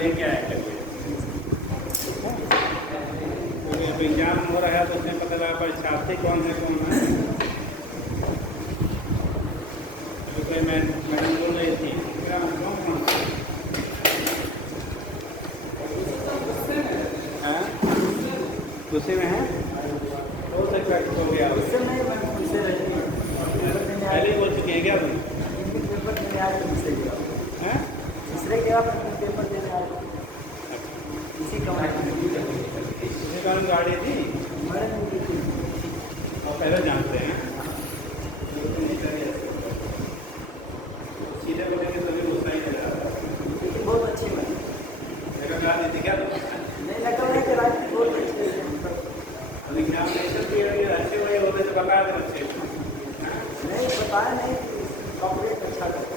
लेके आया करिए। तो एग्जाम हो रहा है तो उसमें पता लगा परीक्षार्थी कौन है कौन है। तो कोई मैडम बोल रही थी क्या कौन हाँ गुस्से में है हो सकता है हो गया पहले बोल चुके हैं क्या तुम दूसरे के पेपर देने आए इसी कारण गाड़ी थी और पहले जानते हैं सीधे बोलेंगे तभी गुस्सा ही चला बहुत अच्छी बनी गाड़ी थी क्या नहीं लगा है कि रात बहुत अच्छी एग्जामिनेशन पीरियड अच्छे वही होते तो बता दें अच्छे नहीं बताया नहीं कॉपरेट अच्छा लगता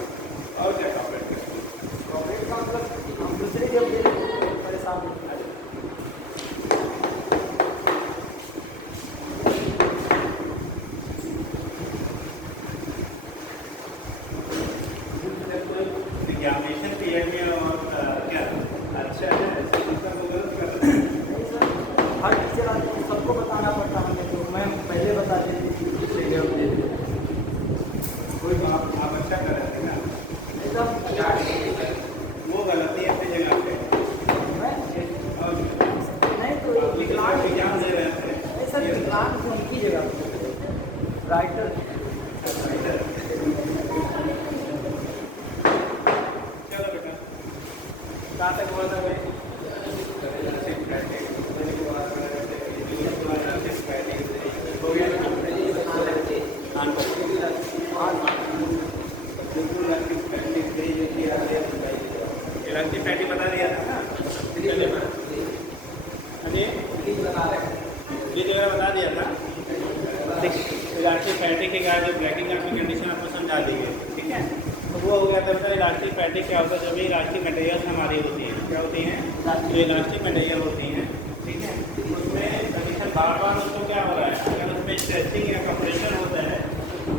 और क्या कॉपरेट कॉपरेट का मतलब हम दूसरे के परेशान एग्जामिनेशन पीरियड में और क्या अच्छा है हर टीचर आते हैं सबको बताना पड़ता है हमें तो मैम पहले बता देती थी कोई आप अच्छा कर रहे थे ना एकदम वो गलती है अपनी जगह पे नहीं तो एग्जाम दे रहे थे नहीं सर विकलांग तो उनकी जगह राइटर चलो बेटा कहाँ तक हुआ था भाई हो गया इलास्टिक पैटी बता दिया था ना ये जगह बता दिया था इलास्टिक पैटी के जो ब्लैकिंग की कंडीशन आपको समझा दी गई ठीक है। तो वो हो गया था बेटा इलास्टिक पैटी क्या होता है जो भी इलास्टिक मटेरियल हमारी होती हैं क्या होती हैं जो इलास्टिक मटेरियल होती हैं ठीक है। उसमें कंडीशन बार बार उसको क्या हो रहा है अगर उसमें स्ट्रेचिंग या कंप्रेशन होता है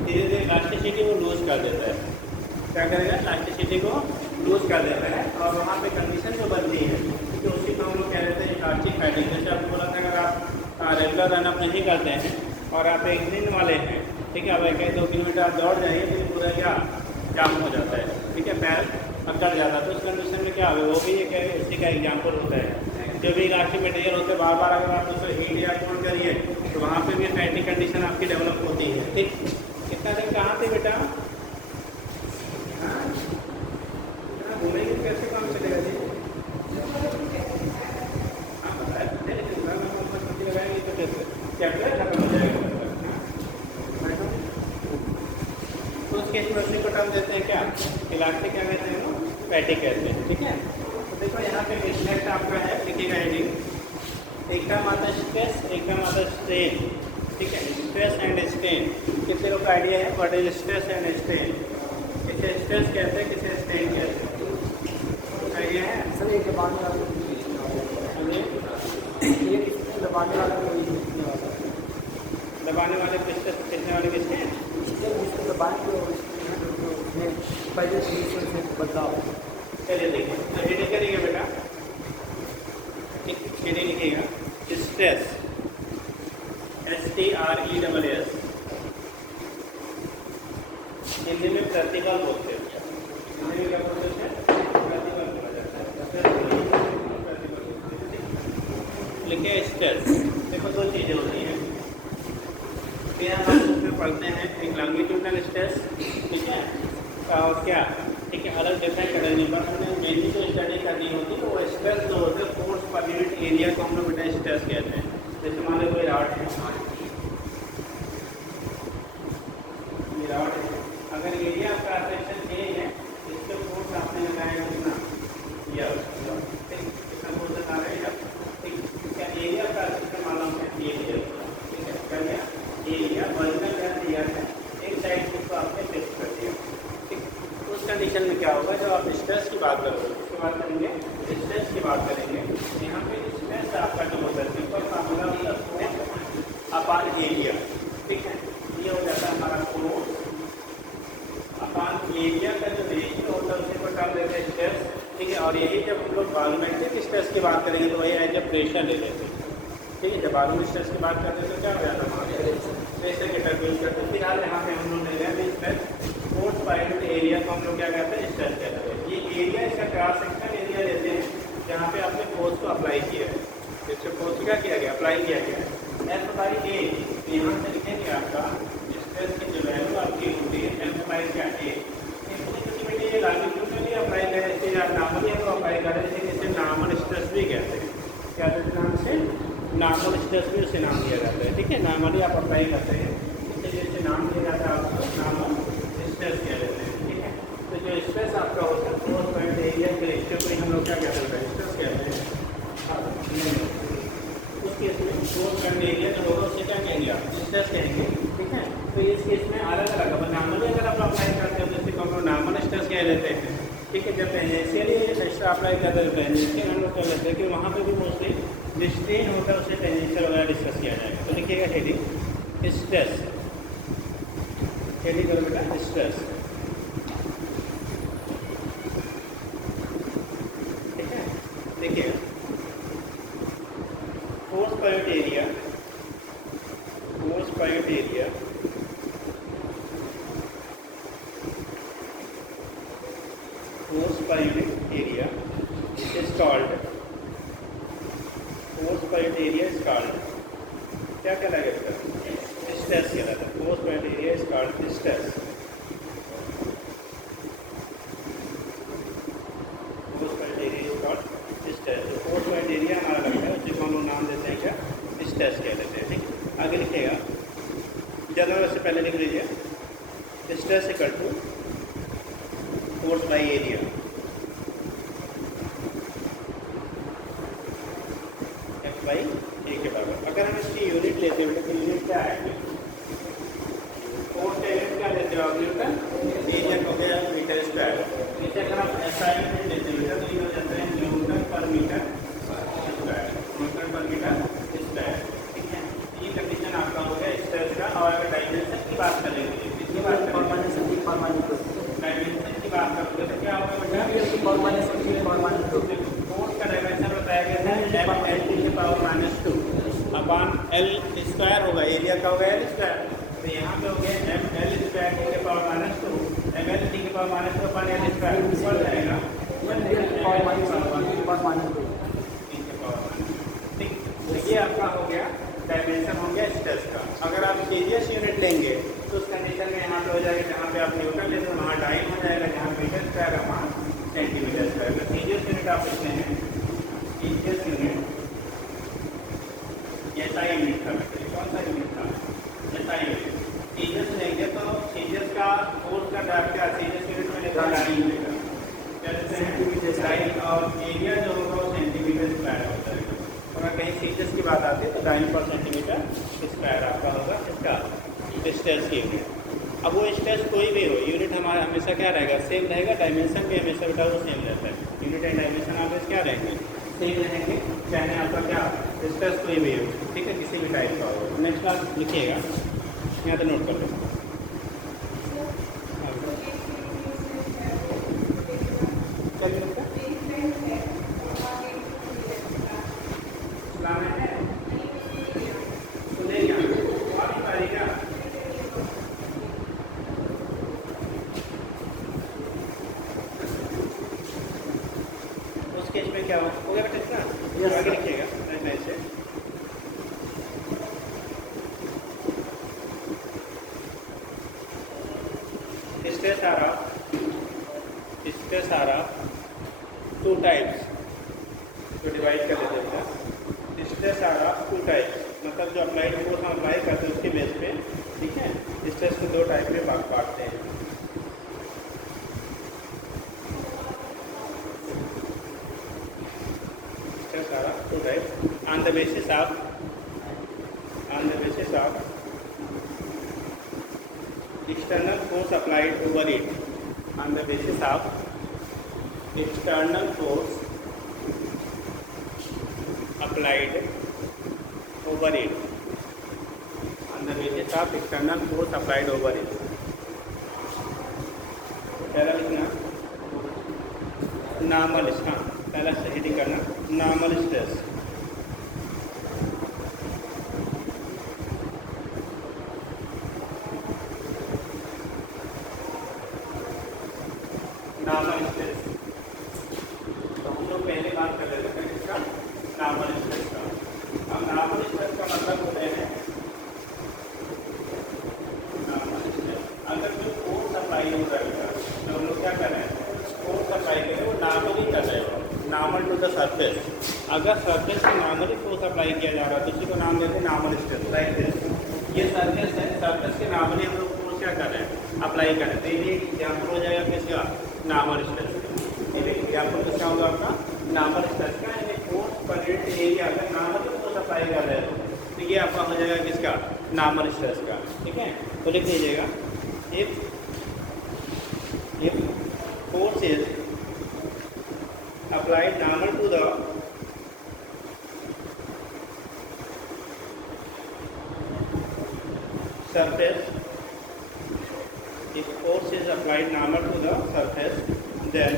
धीरे धीरे इलास्टिसिटी को लूज कर देता है क्या करेगा इलास्टिसिटी को लूज कर देता है और वहाँ पे कंडीशन जो बनती है तो उसी को हम लोग कह देते हैं इलास्टिक पैडिंग। जैसे आपको बोला था अगर आप रेगुलर रनअप नहीं करते हैं और आप एक दिन वाले हैं ठीक है अब 1-2 किलोमीटर आप दौड़ जाइए तो पूरा क्या जाम हो जाता है ठीक है पैर अकड़ जाता है। तो उस कंडीशन में क्या होगा वो भी एक इसी का एग्जाम्पल होता है जो भी इलास्टिक मटेरियल होते हैं बार बार अगर आप उसको हीट या कोल्ड करिए तो वहाँ पे भी पैडिंग कंडीशन आपकी डेवलप होती है ठीक। कितना दिन कहाँ थे बेटा घूमेंगे कैसे काम चलेगा जी हाँ बताया लगाएंगे तो कैसे चैप्टर खत्म हो जाएगा तो उस केस में उसी को टर्म देते हैं क्या इलास्टिक क्या कहते हैं पैटी कहते हैं ठीक है। तो देखो यहाँ पे नेक्स्ट आपका है लिखिएगा हेडिंग एक का आता है स्ट्रेस एक का आता है स्ट्रेन ठीक है। स्ट्रेस एंड स्ट्रेन कितने लोग का आइडिया है what is stress and strain किसे स्ट्रेस कहते हैं किसे स्ट्रेन कहते हैं आइडिया है सर एक दबाने वाला दबाने वाले किसके कितने वाले किसके पहले से बदलाव चलिए देखिए तो हेडिंग करिएगा बेटा हेडिंग लिखिएगा स्ट्रेस STRESS हिंदी में प्रतिबल बोलते हैं हिंदी में क्या बोलते हैं प्रतिबल बोला जाता है लिखिए स्ट्रेस। देखो दो चीज़ें होती हैं फिर हम उसमें पढ़ते हैं एक लॉन्गिट्यूडनल स्ट्रेस ठीक है और क्या ठीक है अलग डिफाइन करेंगे पर हमने मेनली जो स्टडी करनी होती है वो स्ट्रेस जो होते हैं फोर्स पर यूनिट एरिया को हम लोग बेटा स्ट्रेस कहते हैं। जैसे मान लो कोई राड है अगर एरिया का सेक्शन ए है इस पर फोर्स आपने लगाया कितना या कितना फोर्स लगा रहे हैं क्या एरिया का सेक्शन मालूम है एरिया ठीक है कर लिया एरिया वर्टिकल ध्यान दिया है एक साइड को आपने फिक्स कर दिया ठीक। उस कंडीशन में क्या होगा जब आप स्ट्रेस की बात करोगे किसकी बात करेंगे स्ट्रेस की बात करेंगे यहाँ पे स्ट्रेस आपका जो होता है सिंपल फार्मूला अपान एरिया ठीक है। ये हो जाता है हमारा फोर्स अपान एरिया का जो रेशियो होता है उसी को टर्म देते हैं स्ट्रेस ठीक है। और यही जब हम लोग वॉल्यूमेट्रिक स्ट्रेस की बात करेंगे तो वही एज ए प्रेशर ले लेते हैं। ठीक है, जब वॉल्यूम स्ट्रेस की बात करते हैं तो क्या हो जाता है हमारे प्रेशर के टर्म यूज करते हैं। फिलहाल यहाँ पे हम लोग ले रहे हैं स्ट्रेस फोर्स पॉइंट एरिया को हम लोग क्या कहते हैं, स्ट्रेस कहते हैं। ये एरिया इसका क्रॉस सेक्शन एरिया लेते हैं जहाँ पे आपने फोर्स को अप्लाई किया है। इससे फोर्स क्या किया गया, अप्लाई किया गया है एफ बाई ए। यहाँ से लिखेंगे आपका स्ट्रेस की जो वैल्यू आपकी होती है एफ बाई क्या ए। ये लॉन्जिट्यूड में भी अप्लाई करें, इसे या नॉर्मली को अप्लाई करें, लेकिन इसे नॉर्मल स्ट्रेस भी कहते हैं। क्या कहते हैं नाम से, नॉर्मल स्ट्रेस भी उसे नाम दिया जाता है। ठीक है, नॉर्मली आप अप्लाई करते हैं इसलिए इसे नाम दिया जाता है आपको नॉर्मल स्ट्रेस कह देते हैं। ठीक है, तो जो स्ट्रेस आपका होता है फोर्स पॉइंट एरिया के रेशियो को हम लोग क्या कहते हैं, स्ट्रेस कहते हैं। उस केस में फोर्स पॉइंट एरिया जो होगा उसे क्या कहेंगे आप, स्ट्रेस कहेंगे। ठीक है, तो इस केस में अलग अलग अब नॉर्मली अगर आप अप्लाई करते हो तो हम लोग नॉर्मल स्ट्रेस कह लेते हैं। ठीक है, जब टेंजेंशियली एक्स्ट्रा अप्लाई करते हैं टेंजेंशियल हम लोग क्या कहते हैं कि वहाँ पे भी मोस्टली डिस्ट्रेन होता है, उसे टेंजेंशियल वगैरह डिस्कस किया जाएगा। तो लिखिएगा हेडिंग स्ट्रेस, हेडिंग करो बेटा स्ट्रेस। ठीक है, देखिए force point area, force point area force point area is called, force point area is called क्या कहलाएगा इसका, स्ट्रेस कहलाता है। force point area is called stress, force point area is called stress। तो force point area हमारा लगता है उसी को हम लोग नाम देते हैं क्या, स्ट्रेस कह लेते हैं। ठीक, आगे लिखिएगा जनरल से पहले लिख लीजिए stress equal to force by area. F by A के बराबर। अगर हम इसकी यूनिट लेते हैं तो यूनिट क्या है, फोर्स का यूनिट क्या लेते हो आप, न्यूटन, एरिया हो गया मीटर स्क्वायर। इसे अगर आप एसआई यूनिट लेते हैं तो ये हो जाता है न्यूटन पर मीटर स्क्वायर, न्यूटन पर मीटर स्क्वायर। ठीक है, ये कंडीशन आपका हो गया स्ट्रेस का। और अगर डायमेंशन की बात करेंगे, किसकी बात करेंगे, डायमेंशन की बात करोगे तो क्या होगा बेटा, फोर्स का डायमेंशन बताया गया है एम एल टी के पावर -2 अपॉन एल स्क्वायर होगा, एरिया का होगा एल स्क्वायर। तो यहाँ पे हो गया एम एल स्क्वायर टी के पावर -2 एम एल टी के पावर -2 अपॉन एल स्क्वायर ऊपर जाएगा ठीक। तो ये आपका हो गया डायमेंशन हो गया स्ट्रेस का। अगर आप सीरियस यूनिट लेंगे तो उस कंडीशन में यहाँ पे हो जाएगा जहाँ पे आप न्यूटन लेते हैं वहाँ डाइन हो जाएगा, जहाँ मीटर स्क्वायर वहाँ सेंटीमीटर स्क्वायर। तो सीरियस यूनिट आप लिखते हैं, सीरियस यूनिट एसआई यूनिट था बेटे, कौन सा यूनिट था, एसआई यूनिट। सीरियस लेंगे तो सीरियस का फोर्स का डायरेक्ट क्या सीरियस यूनिट में लेकर डाइन मिलेगा, क्या कहते हैं डाइन, और एरिया जो होगा वो सेंटीमीटर स्क्वायर हो जाएगा। अगर कहीं सीरियस की बात आती है तो डाइन पर सेंटीमीटर स्क्वायर आपका होगा इसका स्ट्रेस की यूनिट। अब वो स्ट्रेस कोई भी हो, यूनिट हमारा हमेशा क्या रहेगा, सेम रहेगा। डायमेंशन भी हमेशा बेटा वो सेम रहता है, यूनिट एंड डायमेंशन आप क्या रहेंगे, सेम रहेंगे, चाहे आपका क्या स्ट्रेस कोई भी हो। ठीक है, किसी भी टाइप का हो। नेक्स्ट क्लास लिखिएगा, यहाँ तो नोट कर लो। केस में क्या हो गया बेटा इतना, आगे लिखिएगा नए से। स्ट्रेस आ रहा टू टाइप्स, तो डिवाइड कर लेते हैं। स्ट्रेस आ रहा टू टाइप्स, मतलब जो अप्लाइड फोर्स हम अप्लाई करते हैं उसके बेस पे। ठीक है, स्ट्रेस को दो टाइप में बांटते हैं। Two types on the basis of external force applied over it, on the basis of external force applied over it, on the basis of external force applied over it। पहला लिखना normal, हाँ पहला सही करना, normal stress. Normal stress, तो हम लोग पहले बात कर रहे थे इसका नॉर्मल स्ट्रेस का। अब नॉर्मल स्ट्रेस का मतलब होते हैं नॉर्मल स्ट्रेस, अगर जो फोर्स सप्लाई हो रहा है तो हम लोग क्या कर रहे हैं, फोर्स सप्लाई करें वो नॉर्मली कर रहे हो, नॉर्मल टू द सरफेस। अगर सरफेस से नॉर्मली फोर्स अप्लाई किया जा रहा है तो उसी को नाम देते हैं नॉर्मल स्ट्रेस। लाइक दिस, ये सरफेस है, सरफेस के नॉर्मली हम लोग फोर्स क्या कर रहे हैं, अप्लाई कर रहे हैं। तो ये एग्जाम्पल हो जाएगा किसका, नॉर्मल स्ट्रेस। एग्जाम्पल किसका होगा आपका, नॉर्मल स्ट्रेस का। यानी फोर्स पर यूनिट एरिया अगर नॉर्मली फोर्स अप्लाई कर रहे हो तो ये आपका हो जाएगा किसका, नॉर्मल स्ट्रेस का। ठीक है, तो लिख लीजिएगा, if force is applied normal to the surface, if force is applied normal to the surface, then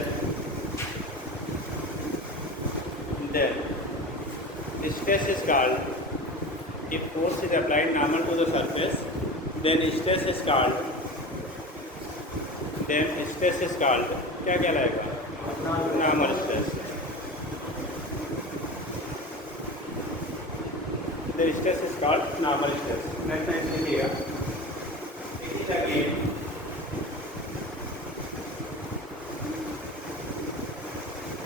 stress is called, if force is applied normal to the surface, then stress is called, क्या कहलाएगा, normal stress. then stress is called normal stress। Next time लिखिएगा,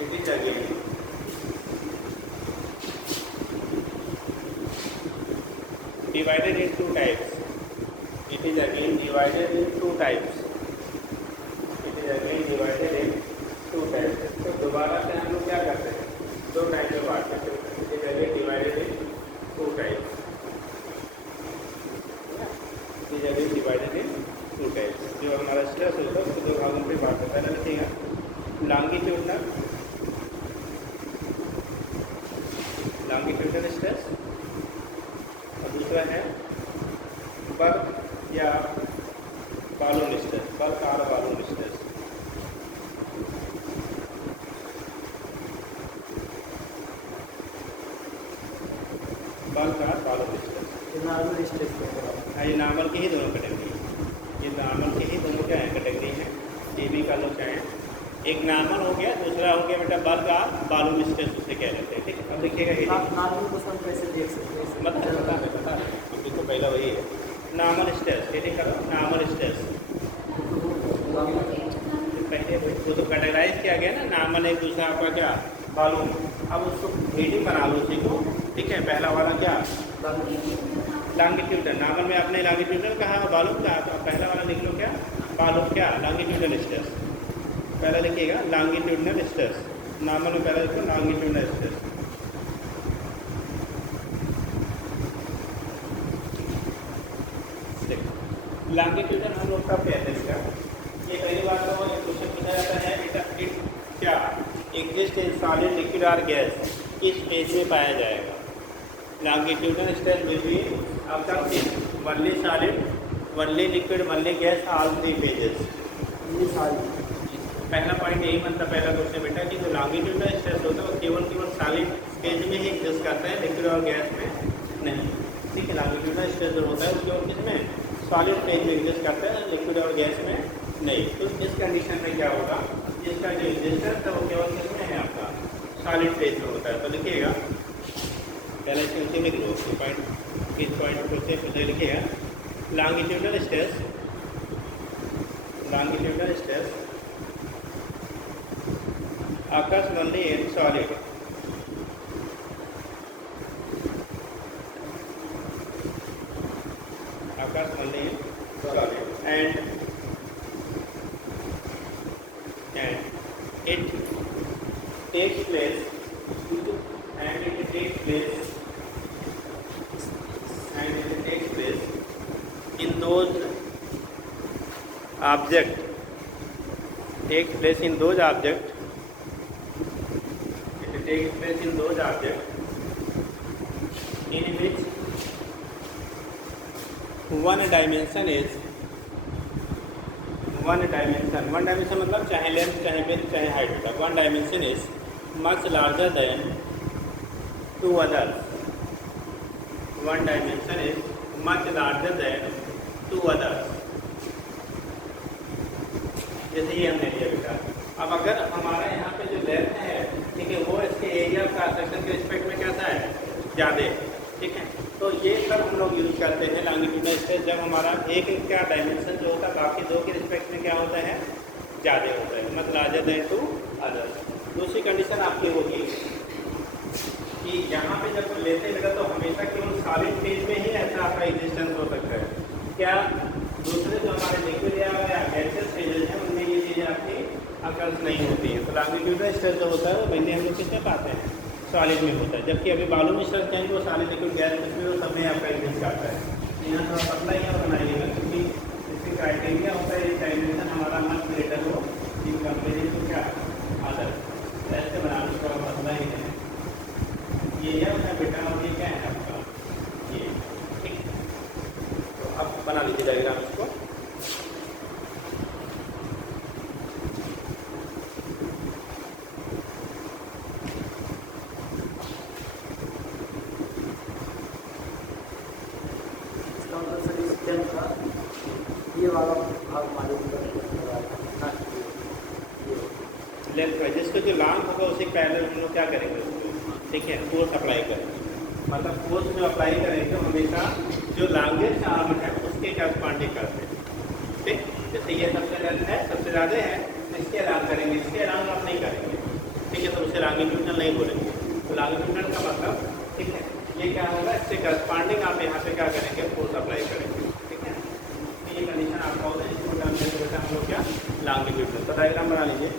it is again divided in two types। It is again divided in two types। तो दोबारा से हम लोग क्या करते हैं, दो टाइप में बात करते हैं। It is again divided in two types। It is again divided in two types। जो हमारा स्ट्रेस होता है उसको दो भागों पे बांट करते हैं। पहला लिखिएगा लॉन्गिट्यूडनल स्ट्रेस और दूसरा है बल्क या बालून स्ट्रेस, बल्क और बालून स्ट्रेस। बल्क और बालून स्ट्रेस, नॉर्मल स्ट्रेस हाँ ये नॉर्मल की ही दोनों कैटेगरी है, ये नॉर्मल की ही दोनों क्या है कैटेगरी है, ये भी कर लो चाहे। एक नॉर्मल हो गया, दूसरा हो गया बेटा बल्क और बालून स्ट्रेस उसे कह रहे थे। ठीक है, अब देखिएगा ये नॉर्मल को हम कैसे देख सकते हैं, बता क्योंकि तो पहला वही है नॉर्मल स्ट्रेस। ये करो नॉर्मल स्ट्रेस, पहले वो तो कैटेगराइज किया गया ना, नॉर्मल एक, दूसरा आपका क्या बालून। अब उसको रीडिंग बना लो उसी को। ठीक है, पहला वाला क्या लॉन्गिट्यूडनल, नॉर्मल में आपने लॉन्गिट्यूडनल कहा, बालून कहा, तो पहला वाला लिख लो क्या बालून, क्या लॉन्गिट्यूडनल स्ट्रेस। पहला लिखिएगा लॉन्गिट्यूडनल स्ट्रेस, नॉर्मल में पहला लिखो लॉन्गिट्यूडनल स्ट्रेस। लॉन्गिट्यूडनल हम लोग कब कहते हैं इसका, ये पहली बात तो क्वेश्चन पूछा जाता है बेटा इट क्या एग्जिस्ट इन सॉलिड लिक्विड और गैस, किस फेज में पाया जाएगा। Longitudinal stress will be after only solid, only liquid, only gas, all three phases. ये सारी पहला पॉइंट यही बनता, पहला क्वेश्चन बेटा कि जो लॉन्गिट्यूडनल स्ट्रेस होता है वो केवल सॉलिड फेज में ही एग्जिस्ट करता है, लिक्विड और गैस में नहीं। ठीक है, लॉन्गिट्यूडनल स्ट्रेस जो होता है वो केवल किसमें सॉलिड फेज में एग्जिस्ट करता है, लिक्विड और गैस में नहीं। तो इस कंडीशन में क्या होगा, जिसका जो एग्जिस्टेंस है वो केवल किसमें है आपका सॉलिड फेज में होता है। तो लिखिएगा पहले इसके लिख लो, किस पॉइंट को से लिखिएगा longitudinal stress, longitudinal stress occurs only in solid, occurs only in solid, and it takes place in those object, takes place in those object, takes place in those objects in which one dimension is one dimension मतलब चाहे length चाहे width चाहे height होता है। One dimension is much larger than two others. One dimension is much larger than two others. जैसे ये हमने लिया बेटा, अब अगर हमारा यहाँ पे जो लेंथ है, ठीक है, वो इसके एरिया का सेक्शन के रिस्पेक्ट में कैसा है, ज़्यादा है, ठीक है। तो ये सब हम लोग यूज़ करते हैं लॉन्गिट्यूडनल स्ट्रेस जब हमारा एक क्या डायमेंशन जो होता है बाकी दो के रिस्पेक्ट में क्या होता है, ज़्यादा होता है, मतलब लार्जर देन टू अदर्स। दूसरी कंडीशन आपकी होगी कि यहाँ पे जब लेते हैं तो हमेशा केवल सॉलिड फेज में ही ऐसा आपका एग्जिस्टेंस हो सकता है। क्या दूसरे जो हमारे लिक्विड या गैसेस फेजेज हैं उनमें ये चीज़ें आपकी अकल्स नहीं होती हैं। तो लॉन्गिट्यूडनल स्ट्रेस जो होता है वो mainly हम लोग किसमें पाते हैं, सॉलिड में होता है। जबकि अभी बालू में स्ट्रेस कहेंगे वो सॉलिड लिक्विड गैस में वो सब में आपका एग्जिस्ट करता है। यहाँ थोड़ा पतला ही बनाइएगा क्योंकि इसकी क्राइटेरिया होता है डायमेंशन हमारा मच ग्रेटर हो इन कंपेरिजन टू क्या अदर। ऐसे बनाने का पतला ही है। ये है बेटा और ये क्या है आपका ये, ठीक। तो अब बना लीजिए डायग्राम इसको। ये वाला भाग हमारे लेंथ वाइज जिसको जो लॉन्ग होगा उसी पैरेलल हम लोग क्या करेंगे उसको, ठीक है, फोर्स अप्लाई करेंगे। मतलब फोर्स जो अप्लाई करेंगे हमेशा जो लॉन्गेस्ट आर्म है उसके करस्पॉन्डिंग करते हैं, ठीक। जैसे ये सबसे लेंथ है, सबसे ज़्यादा है, तो इसके अराउंड करेंगे, इसके अराउंड आप नहीं करेंगे, ठीक है। तो उसे लॉन्गिट्यूडनल नहीं बोलेंगे। तो लॉन्गिट्यूडनल का मतलब, ठीक है, ये क्या होगा, इससे करस्पॉन्डिंग आप यहाँ पे क्या करेंगे, फोर्स अप्लाई करेंगे, ठीक है। ये कंडीशन आपका होता है, इसको हम लोग क्या लॉन्गिट्यूडनल। तो डायग्राम बना लीजिए,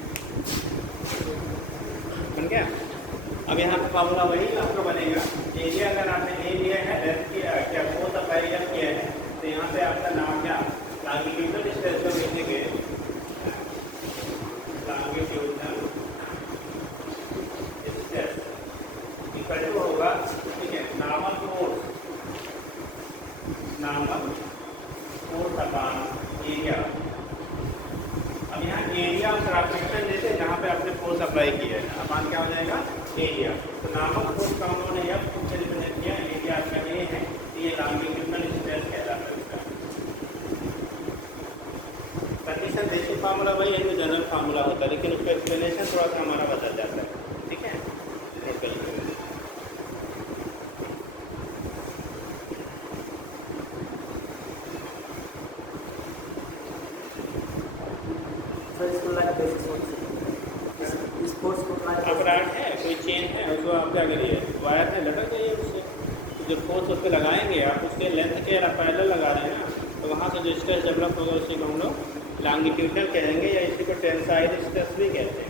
बन गया। अब यहाँ पे फॉर्मूला वही आपका बनेगा। एरिया अगर आपने ए लिया है, लेंथ किया क्या फोर्स अप्लाई किया है, तो यहाँ पे आपका नाम क्या लॉन्गिट्यूडनल स्ट्रेस को लिखेंगे, लॉन्गिट्यूडनल स्ट्रेस इक्वल टू होगा, ठीक है, नॉर्मल फोर्स अपॉन एरिया। अब यहाँ एरिया ऑफ क्रॉस सेक्शन लेते हैं जहाँ पे आपने फोर्स अप्लाई किया है, अपॉन क्या हो जाएगा एरिया। तो नॉर्मल फोर्स का उन्होंने यह से रिप्रेजेंट किया, एरिया आपका ये है, ये लॉन्गिट्यूडनल स्ट्रेस कहलाता है इसका। कंडीशन बेसिक फार्मूला वही है जो जनरल फार्मूला होता है, लेकिन उसका एक्सप्लेनेशन थोड़ा सा हमारा बदल जाता है, ठीक है। अपराध है, कोई चेन है, उसको आप क्या करिए, वायर है, लटक जाइए उससे। तो जो फोर्स उस पर लगाएंगे आप उसके लेंथ के पैरेलल लगा रहे हैं ना, तो वहाँ से जो स्ट्रेस डेवलप होगा उसी को हम लोग लॉन्गिट्यूडनल कहेंगे या इसी को टेंसाइल स्ट्रेस भी कहते हैं।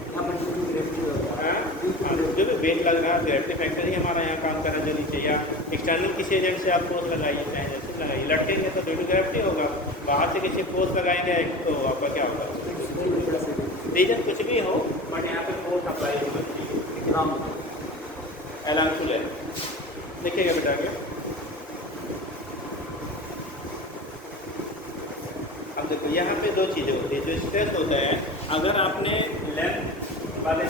जो भी वेट लग रहा है ग्रेविटी फैक्टर ही हमारा यहाँ काम कर रहा है जो नीचे, या एक्सटर्नल किसी एजेंट से आप फोर्स लगाइए, चाहे जैसे लगाइए, लटकेंगे तो ड्यू टू ग्रेविटी होगा, बाहर से किसी फोर्स लगाएंगे तो आपका क्या होगा, रीजन कुछ भी हो बट यहाँ पे फोर्स अप्लाई होना चाहिए अलाउंग टू लेंथ। देखिएगा बेटा के अब देखो यहाँ पे दो चीज़ें होती है। जो स्ट्रेस होता है, अगर आपने लेंथ वाले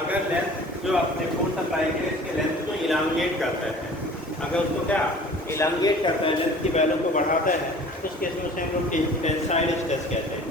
अगर लेंथ जो आपने फोर्स अप्लाई किया इसके लेंथ को इलांगेट करता है, अगर उसको क्या इलांगेट करता है, लेंथ की वैल्यू को बढ़ाता है, तो उस केस में उसे हम लोग टेंसाइल स्ट्रेस कहते हैं।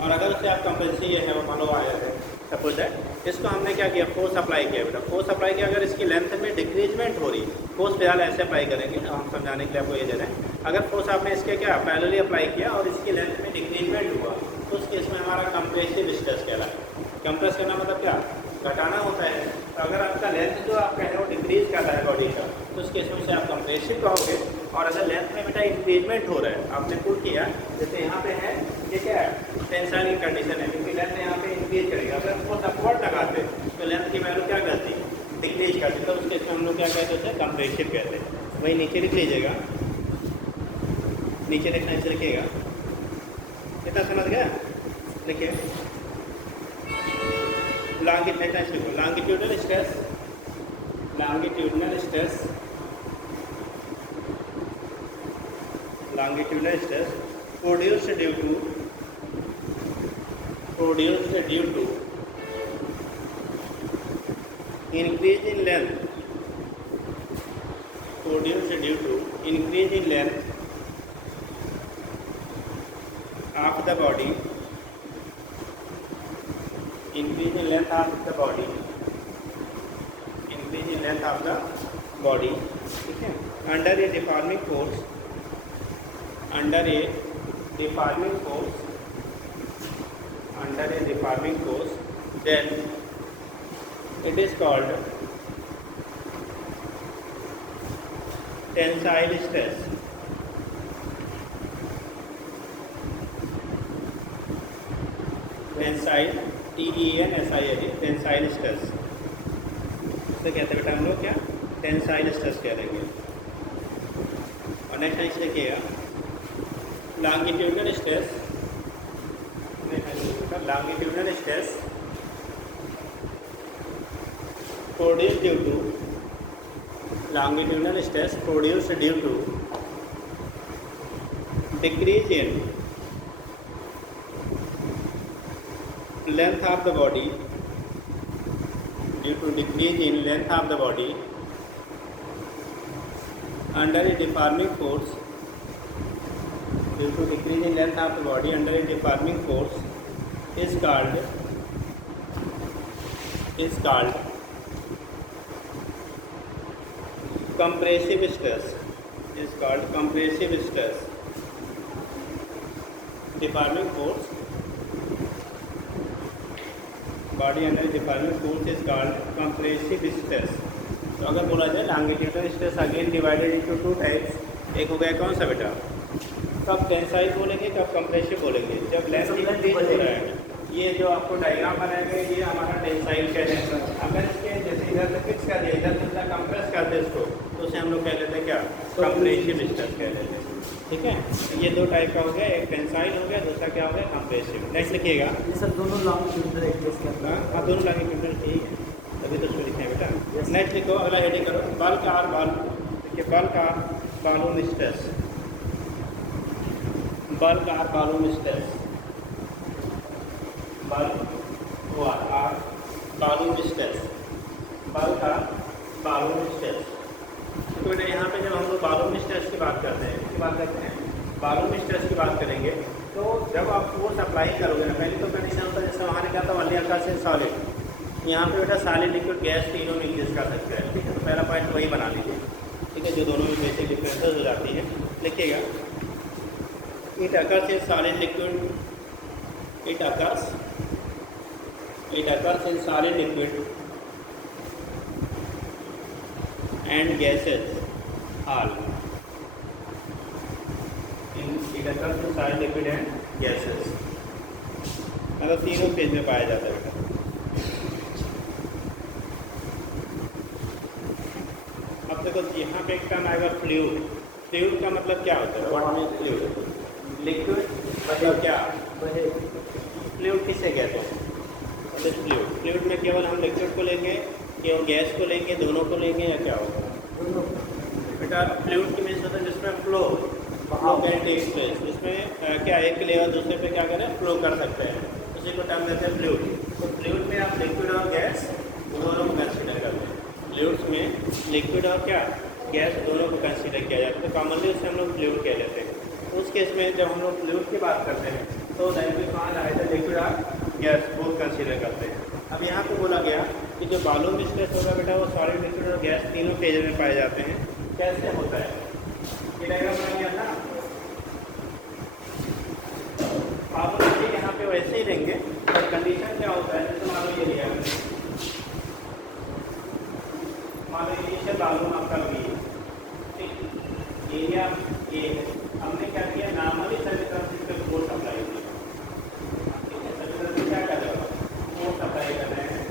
और अगर उससे आप कंपल्सरी ये है वो मान लो आया है सपोज है, इसको हमने क्या किया, फोर्स अप्लाई किया बेटा, फोर्स अप्लाई किया, अगर इसकी लेंथ में डिक्रीजमेंट हो रही, फोर्स फिलहाल ऐसे अप्लाई करेंगे, हम समझाने के लिए आपको ये दे रहे हैं। अगर फोर्स आपने इसके क्या पैरेलली अप्लाई किया और इसकी लेंथ में डिक्रीजमेंट हुआ, तो उस केस में हमारा कंप्रेसिव स्ट्रेस कहलाता है। कंप्रेस करना मतलब क्या, घटाना होता है। तो अगर आपका लेंथ जो आप कह रहे हो डिक्रीज कर रहा है बॉडी का, तो उस केस में से आप कंप्रेसिव कहोगे। और अगर लेंथ में बेटा इंक्रीजमेंट हो रहा है, आपने पुल किया, जैसे यहाँ पे है, ये क्या है टेंशन की कंडीशन है, क्योंकि लेंथ यहाँ पे इंक्रीज करेगा। अगर फोर्स अपवर्ड लगाते तो लेंथ की वैल्यू क्या करती, डिक्रीज करती, तो उसके हम लोग क्या कहते हैं, कंप्रेसिव कहते हैं। वही नीचे लिख लीजिएगा, नीचे लिखना इसे लिखिएगा, कितना समझ गया, देखिए longitudinal stress, longitudinal stress produced due to produced due to increase in length, produced due to increase in length of the body, increase in length of the body, increase in length of the body, ठीक है, under a deforming force, under a deforming force, under a deforming force, then it is called tensile stress. Tensile TENSILE tensile stress, तो कहते हैं बेटा हम लोग क्या tensile stress कह देंगे। और नेक्स्ट नेक्स्ट देखिएगा longitudinal stress, longitudinal stress produce due to, longitudinal stress produced due to decrease in length of the body, due to decrease in length of the body under a deforming force, due to decrease in length of the body under a deforming force is called compressive stress, is called compressive stress. Deforming force, body under deforming force is called compressive stress. तो अगर बोला जाए longitudinal stress again divided into two types, एक हो गया कौन सा बेटा, कब टेंसाइल बोलेंगे कब कंप्रेसिव बोलेंगे, जब लेंथ इंक्रीज हो रहा है। ये जो आपको डायग्राम बनाया गया ये हमारा टेंसाइल कह रहे हैं। अगर इसके जैसे इधर से फिक्स कर दिया, इधर से कंप्रेस कर दे इसको, तो उसे हम लोग कह लेते हैं क्या, कंप्रेसिव स्ट्रेस कह लेते हैं। ठीक है, ये दो टाइप का हो गया, एक टेंसाइल हो गया, दूसरा क्या हो गया कंप्रेसिव। नेक्स्ट लिखिएगा, ये सब दोनों लॉन्गिट्यूडनल एक्सिस के अंदर। हाँ दोनों लॉन्गिट्यूडनल ठीक है, तभी तो उसको लिखे बेटा। नेक्स्ट लिखो, अगला हेडिंग करो, बल्क आर बाल, देखिए bulk or volume stress, bulk or volume stress, bulk or volume stress, bulk or volume stress. तो बेटा यहाँ पे जब हम लोग बालून स्ट्रेस की बात करते हैं, किसकी बात करते हैं, बालून स्ट्रेस की बात करेंगे, तो जब आप फोर्स अप्लाई करोगे ना, पहले तो कंडीशन होता है जैसे वहाँ लिखा था वली आकार से सॉलिड, यहाँ पे बेटा सॉलिड लिक्विड गैस तीनों में एग्जिस्ट कर सकते हैं। ठीक है, तो पहला पॉइंट वही बना लीजिए। ठीक है, जो दोनों में बेसिक डिफरेंसेस हो जाती है, लिखिएगा it occurs in solid liquid, it occurs in solid liquid and gases all, it occurs in solid liquid and gases, मतलब तीनों फेज में पाया जाता है बेटा। अब देखो यहाँ पे एक टर्म आएगा फ्लूइड, फ्लूइड का मतलब क्या होता है, व्हाट मीन्स फ्लूइड, लिक्विड मतलब क्या, फ्लूइड किसे कहते हैं, फ्लूइड, फ्लूइड में केवल हम लिक्विड को लेंगे, केवल गैस को लेंगे, दोनों को लेंगे या क्या होगा बेटा। फ्लूइड की मीन्स होता है जिसमें फ्लो कैन टेक प्लेस, जिसमें क्या एक लेवल दूसरे पे क्या करें फ्लो कर सकते हैं, उसी को टर्म देते हैं फ्लूइड। तो फ्लूइड में आप लिक्विड और गैस दोनों को कंसिडर करते हैं, फ्लूइड्स में लिक्विड और क्या गैस दोनों को कंसिडर किया जाता है, तो कॉमनली उससे हम लोग फ्लूइड कह लेते हैं। तो उस केस में जब हम लोग फ्लूइड की बात करते हैं तो कहाँ आए थे, लिक्विड और गैस बोथ कंसीडर करते हैं। अब यहाँ पे बोला गया कि जो बालून स्ट्रेस होगा बेटा वो सॉलिड लिक्विड और गैस तीनों फेज में पाए जाते हैं। कैसे होता है, ये डायग्राम बना गया था, बालून भी यहाँ पे वैसे ही लेंगे, और कंडीशन क्या होता है, जैसे मान लो ये लिया, मान लो इनिशियल बालून आपका भी एरिया ए, हमने क्या किया नॉर्मली सभी तरफ से फोर्स अप्लाई किया, क्या कर रहे हो फोर्स अप्लाई कर रहे हैं।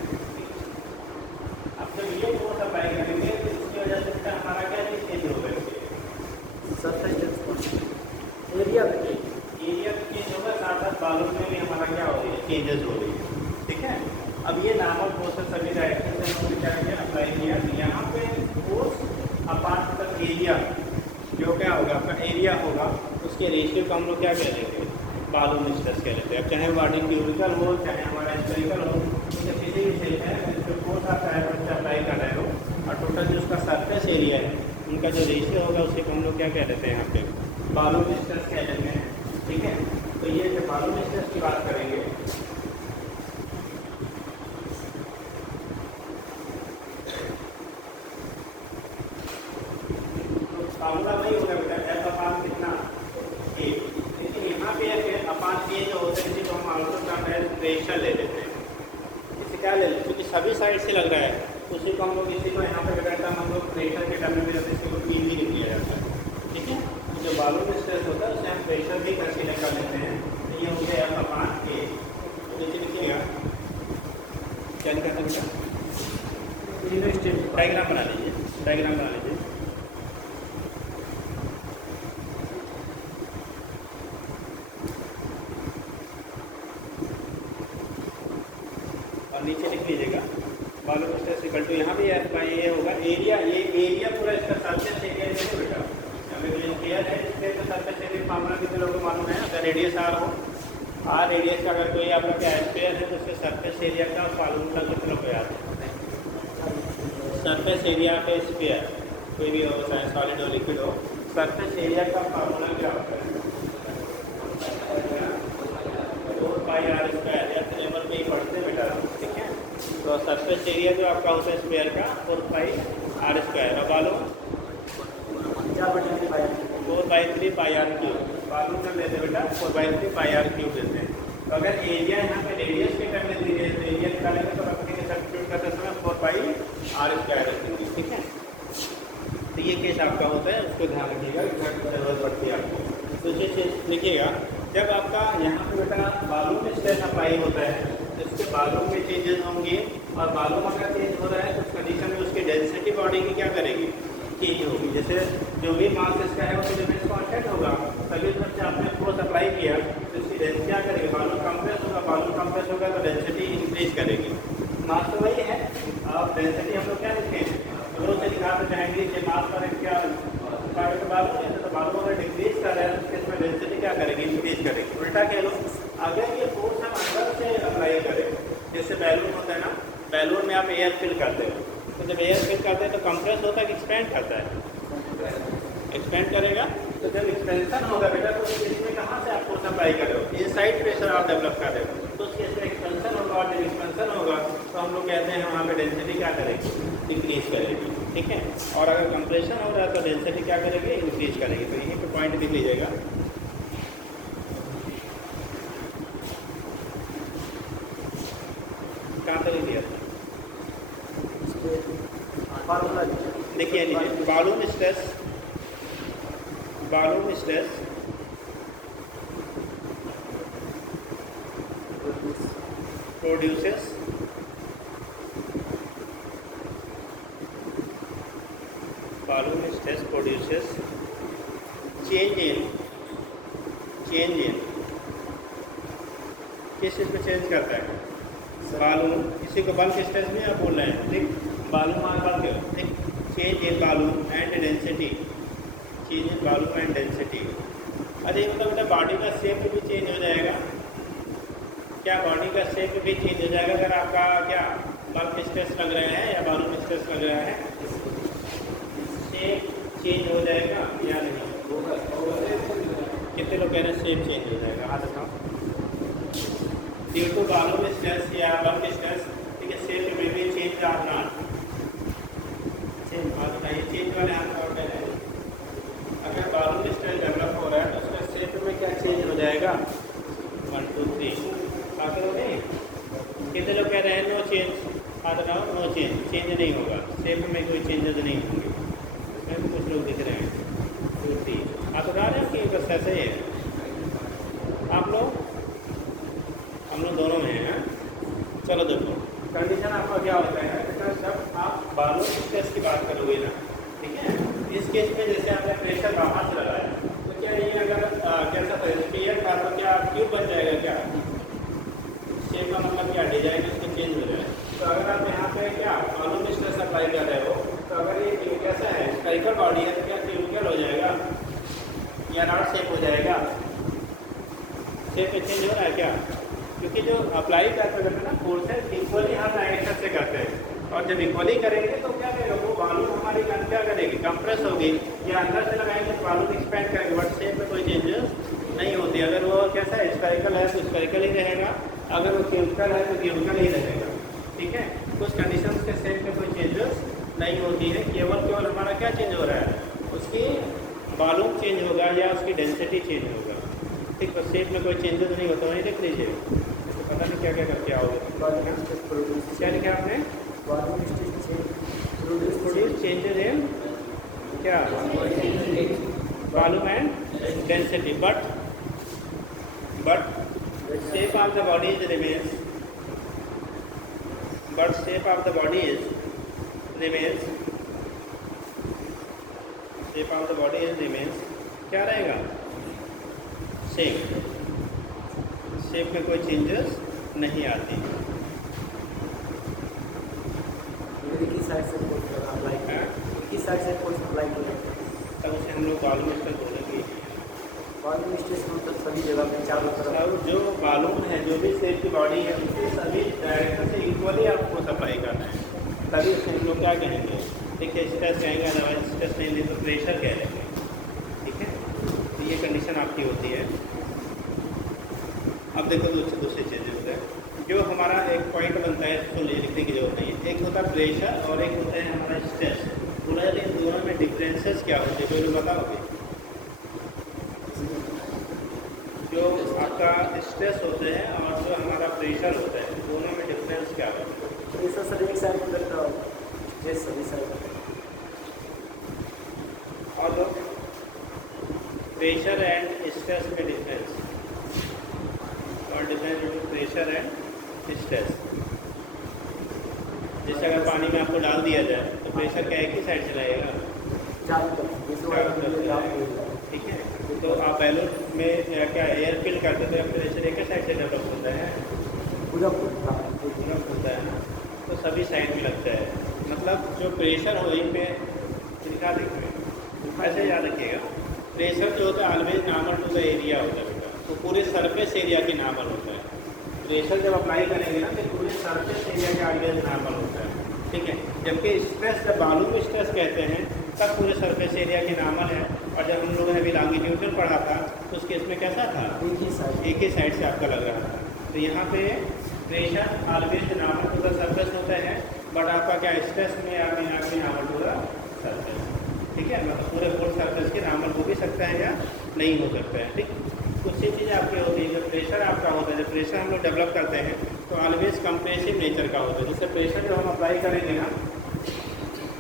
अब जब ये फोर्स अप्लाई करेंगे तो इसकी वजह से हमारा क्या चेंज होगा, सरफेस एरिया चेंज होगा, साथ साथ बालून में भी हमारा क्या हो रही है चेंजेस हो रही है। ठीक है, अब ये नॉर्मल प्रोसेस सभी डायरेक्शन से हमने क्या किया अप्लाई किया, यहाँ पे फोर्स अपार्ट एरिया जो क्या होगा आपका एरिया होगा, उसके रेशियो को हम लोग क्या कह देंगे बालून स्ट्रेस कहलाते हैं। अब चाहे बॉडी क्यूबिकल हो, चाहे हमारा स्पेरिकल हो, तो किसी भी शेप है जो फोर्स आता है बच्चा अप्लाई कर रहे हो और टोटल जो उसका सरफेस एरिया है उनका जो रेशियो होगा उसे हम लोग क्या कह देते हैं यहाँ पे बालून स्ट्रेस कह देते हैं। ठीक है, तो ये जो बालून स्ट्रेस की बात करेंगे तो फार्मूला वही होगा बेटा एफ अपान कितना ए, लेकिन यहाँ पे अपान ए जो होता है इसी को हम आउटपुट का प्रेशर ले लेते हैं। इसे क्या ले लेते हैं क्योंकि सभी साइड से लग रहा है, उसी को हम लोग इसी को यहाँ पे बेटा हम लोग प्रेशर के टर्म में रहते हैं, इसको पी भी लिख लिया जाता है। ठीक है, तो जो बालून स्ट्रेस होता है उसे हम प्रेशर भी कंसीडर कर लेते हैं। तो ये हो गया एफ अपान ए। तो नीचे लिखिएगा क्या लिखा था बेटा, डायग्राम बना लीजिए, डायग्राम बना लीजिए। और नीचे लिख लीजिएगा बालून स्ट्रेस इक्वल टू यहाँ भी एफ बाई ए होगा एरिया, ये एरिया पूरा इसका सरफेस एरिया देखो बेटा, हमें जो क्लियर है इसके तो सरफेस एरिया मामला कितने लोगों को मालूम है। अगर रेडियस आर हो, आर रेडियस का अगर कोई आपका क्या स्क्वायर है तो उसके सरफेस एरिया का बालून का कितने लोग को याद है, सरफेस एरिया का स्क्वायर कोई भी हो, चाहे सॉलिड हो लिक्विड हो, सरफेस एरिया का फार्मूला क्या होता है 4 पाई आर स्क्वायर, या लेवल में ही पढ़ते बेटा। ठीक है, तो सरफेस एरिया जो आपका होता है स्क्वायर का 4 पाई आर स्क्वायर, और volume 4/3 pi r cube, volume कर लेते बेटा 4/3 पाई आर क्यूब देते हैं। तो अगर एरिया यहाँ पे रेडियस के टर्म में दीजिए तो एरिया निकालेंगे तो रखेंगे सब्स्टिट्यूट करते समय 4 पाई आर स्क्वायर रखेंगे। ठीक है, तो ये केस आपका होता है, उसको ध्यान रखिएगा, जरूरत पड़ती है आपको। दूसरी चीज़ लिखिएगा, जब आपका यहाँ पे बेटा बालून स्ट्रेस अप्लाई होता है तो इसके बालून में चेंजेस होंगे, और बालून अगर चेंज हो रहा है तो उस कंडीशन में उसकी डेंसिटी बॉडी की क्या करेगी, चेंज होगी। जैसे जो भी मास इसका है उसकी डिफरेंस कॉन्स्टेंट होगा, तभी उसमें से आपने फोर्स अप्लाई किया तो इसकी डेंसिटी क्या करेगी, बालून कंप्रेस होगा, बालून कंप्रेस होगा तो डेंसिटी इंक्रीज करेगी। मास तो वही है, अब डेंसिटी हम लोग क्या लिखते हैं, रोज से दिखा तो चाहेंगे कि मास पर क्या बालून है तो बालून अगर डिक्रीज कर रहा है तो इसमें डेंसिटी क्या करेगी, इंक्रीज करेगी। उल्टा कह लो, अगर ये फोर्स हम अंदर से अप्लाई करें, जैसे बैलून होता है ना, बैलून में आप एयर फिल करते हो, तो जब एयर फिल करते हैं तो कंप्रेस होता है कि एक्सपेंड करता है, एक्सपेंड करेगा। तो जब एक्सपेंशन होगा बेटा तो इसमें कहाँ से आप फोर्स अप्लाई कर रहे हो, इनसाइड प्रेशर आप डेवलप कर रहे हो, तो उसके इसमें एक्सपेंशन होगा, और जब एक्सपेंशन होगा तो हम लोग कहते हैं वहाँ पे डेंसिटी क्या करेगी, डिक्रीज करेगी। ठीक है, और अगर कंप्रेशन हो रहा है तो डेंसिटी क्या करेगी, इंक्रीज करेगी। तो यहीं पे पॉइंट लिख लीजिएगा। कहाँ तक लिया देखिए लीजिए, volume stress, volume stress produces volume stress produces change in किस चीज़ में चेंज करता है, बालून, इसी को बल्क स्ट्रेस में आप बोल रहे हैं। ठीक, बालून मान बल्क, ठीक, change in volume and density, change in volume and density. अरे मतलब बेटा बॉडी का शेप भी चेंज हो जाएगा क्या, बॉडी का शेप भी चेंज हो जाएगा अगर आपका क्या बल्क स्ट्रेस लग रहे हैं या बालून स्ट्रेस लग रहा है, शेप चेंज हो जाएगा या नहीं? कितने लोग कह रहे हैं शेप चेंज हो जाएगा, हाँ बताओ। ड्यू टू बालून स्ट्रेस या बल्क स्ट्रेस, ठीक है, शेप में भी चेंज आर नॉट, बताइए चेंज वाले आंसर क्या है। अगर बालून स्ट्रेस डेवलप हो रहा है तो उसका शेप में क्या चेंज हो जाएगा, 1 2 3 बात हो गई। कितने लोग कह रहे हैं नो चेंज, हाथ लगाओ, नो चेंज, चेंज नहीं होगा, शेप में कोई चेंजेस नहीं होंगे। इसमें कुछ लोग दिख रहे हैं 2 3 हाथ उठा रहे हैं कि बस ऐसे ही है आप लोग, हम लोग दोनों में हैं। चलो देखो कंडीशन आपका क्या होता है बेटा, जब आप बालून स्ट्रेस की बात करोगे ना, ठीक है, इस केस में जैसे आपने प्रेशर बाहर से लगाया तो क्या ये अगर कैसा स्फीयर था तो क्या क्यूब बन जाएगा, क्या शेप का मतलब क्या डिजाइन इसका चेंज हो जाएगा। तो अगर आप यहाँ पे क्या बालून स्ट्रेस अप्लाई कर रहे हो तो अगर ये कैसा है स्फेरिकल बॉडी है तो क्या क्यूबिकल हो जाएगा या राउंड शेप हो जाएगा, शेप में चेंज हो रहा है क्या? क्योंकि जो अप्लाई करते हैं ना फोर्सेस इक्वली हर डायरेक्शन से करते हैं, और जब इक्वली करेंगे तो क्या करेगा वो बालून हमारी गन क्या करेगी, कंप्रेस होगी, या अंदर से लगाएंगे तो बालून एक्सपेंड करेंगे, बट शेप में कोई चेंजेस नहीं होती। अगर वो कैसा है स्फेरिकल है तो स्फेरिकल ही रहेगा, अगर वो क्यूबिकल है तो क्यूबिकल ही रहेगा। ठीक है, कुछ कंडीशंस के शेप में कोई चेंजेस नहीं होती है, केवल हमारा क्या चेंज हो रहा है, उसकी वॉल्यूम चेंज होगा या उसकी डेंसिटी चेंज होगा। ठीक, तो शेप में कोई चेंजेस नहीं होता, वहीं लिख लीजिए, तो पता नहीं क्या क्या करके आओगे। क्या लिखा आपने? प्रोड्यूस चेंजेस इन क्या, volume and density, but shape of the body is remains, but shape of the body is remains, shape of the body is remains क्या रहेगा, सेम, शेप में कोई चेंजेस नहीं आती। तब उसे हम लोग वॉल्यूम स्ट्रेस बोलेंगे। वॉल्यूम स्ट्रेस मतलब सभी जगह में चारों तरफ, अब जो वॉल्यूम है, जो भी शेप की बॉडी है, उसके सभी डायरेक्शन से इक्वली आपको सप्लाई करना है, तभी उसे हम लोग क्या कहेंगे, देखिए स्ट्रेस कहेंगे, अदरवाइज स्ट्रेस नहीं दे तो प्रेशर कह लेंगे। ठीक है, तो ये कंडीशन आपकी होती है। अब देखो दूसरी चीज़ें होता है, जो हमारा एक पॉइंट बनता है इसको लिखने की जरूरत नहीं है, एक होता है प्रेशर और एक होता है हमारा स्ट्रेस। बोला जाए इन दोनों में डिफरेंसेस क्या होते हैं, जो बताओगे? जो आपका स्ट्रेस होते हैं और जो हमारा प्रेशर होता है, दोनों में डिफरेंस क्या होता है? प्रेशर सर एक साइड में लगता है, स्ट्रेस सभी साइड में। और दो, प्रेशर एंड स्ट्रेस में डिफरेंस, और difference between pressure and stress. जैसे अगर पानी में आपको डाल दिया जाए तो प्रेशर क्या एक ही साइड से रहेगा, ठीक है, तो आप बैलून में क्या एयर फिल करते तो प्रेशर एक ही साइड से डेवलप होता है, पूरा होता है ना, तो सभी साइड में लगता है। मतलब जो प्रेशर हो वहीं पे दिखा देंगे, ऐसे याद रखिएगा, प्रेशर जो होता है always normal to the area होता है बेटा, तो पूरे सरफेस एरिया के नॉर्मल होता है। प्रेशर जब अप्लाई करेंगे ना तो पूरे सरफेस एरिया के ऑलवेज नॉर्मल होता है। ठीक है, जबकि स्ट्रेस जब वॉल्यूम स्ट्रेस कहते हैं तब पूरे सरफेस एरिया के नॉर्मल है, और जब हम लोगों ने अभी लॉन्गिट्यूडनल पढ़ा था तो उस केस में कैसा था, एक ही साइड से आपका लग रहा था। तो यहाँ पे pressure always normal to the surface होता है, बट आपका क्या स्ट्रेस में आप नॉर्मल टू द सरफेस। ठीक है, मतलब पूरे फुल सरफेस के नॉर्मल हो भी सकता है या नहीं हो सकता है। ठीक, कुछ ही चीज़ें आपकी होती है। जब प्रेशर आपका होता है, जब प्रेशर हम लोग डेवलप करते हैं तो ऑलवेज कंप्रेसिव नेचर का होता है। जैसे प्रेशर जब हम अप्लाई करेंगे ना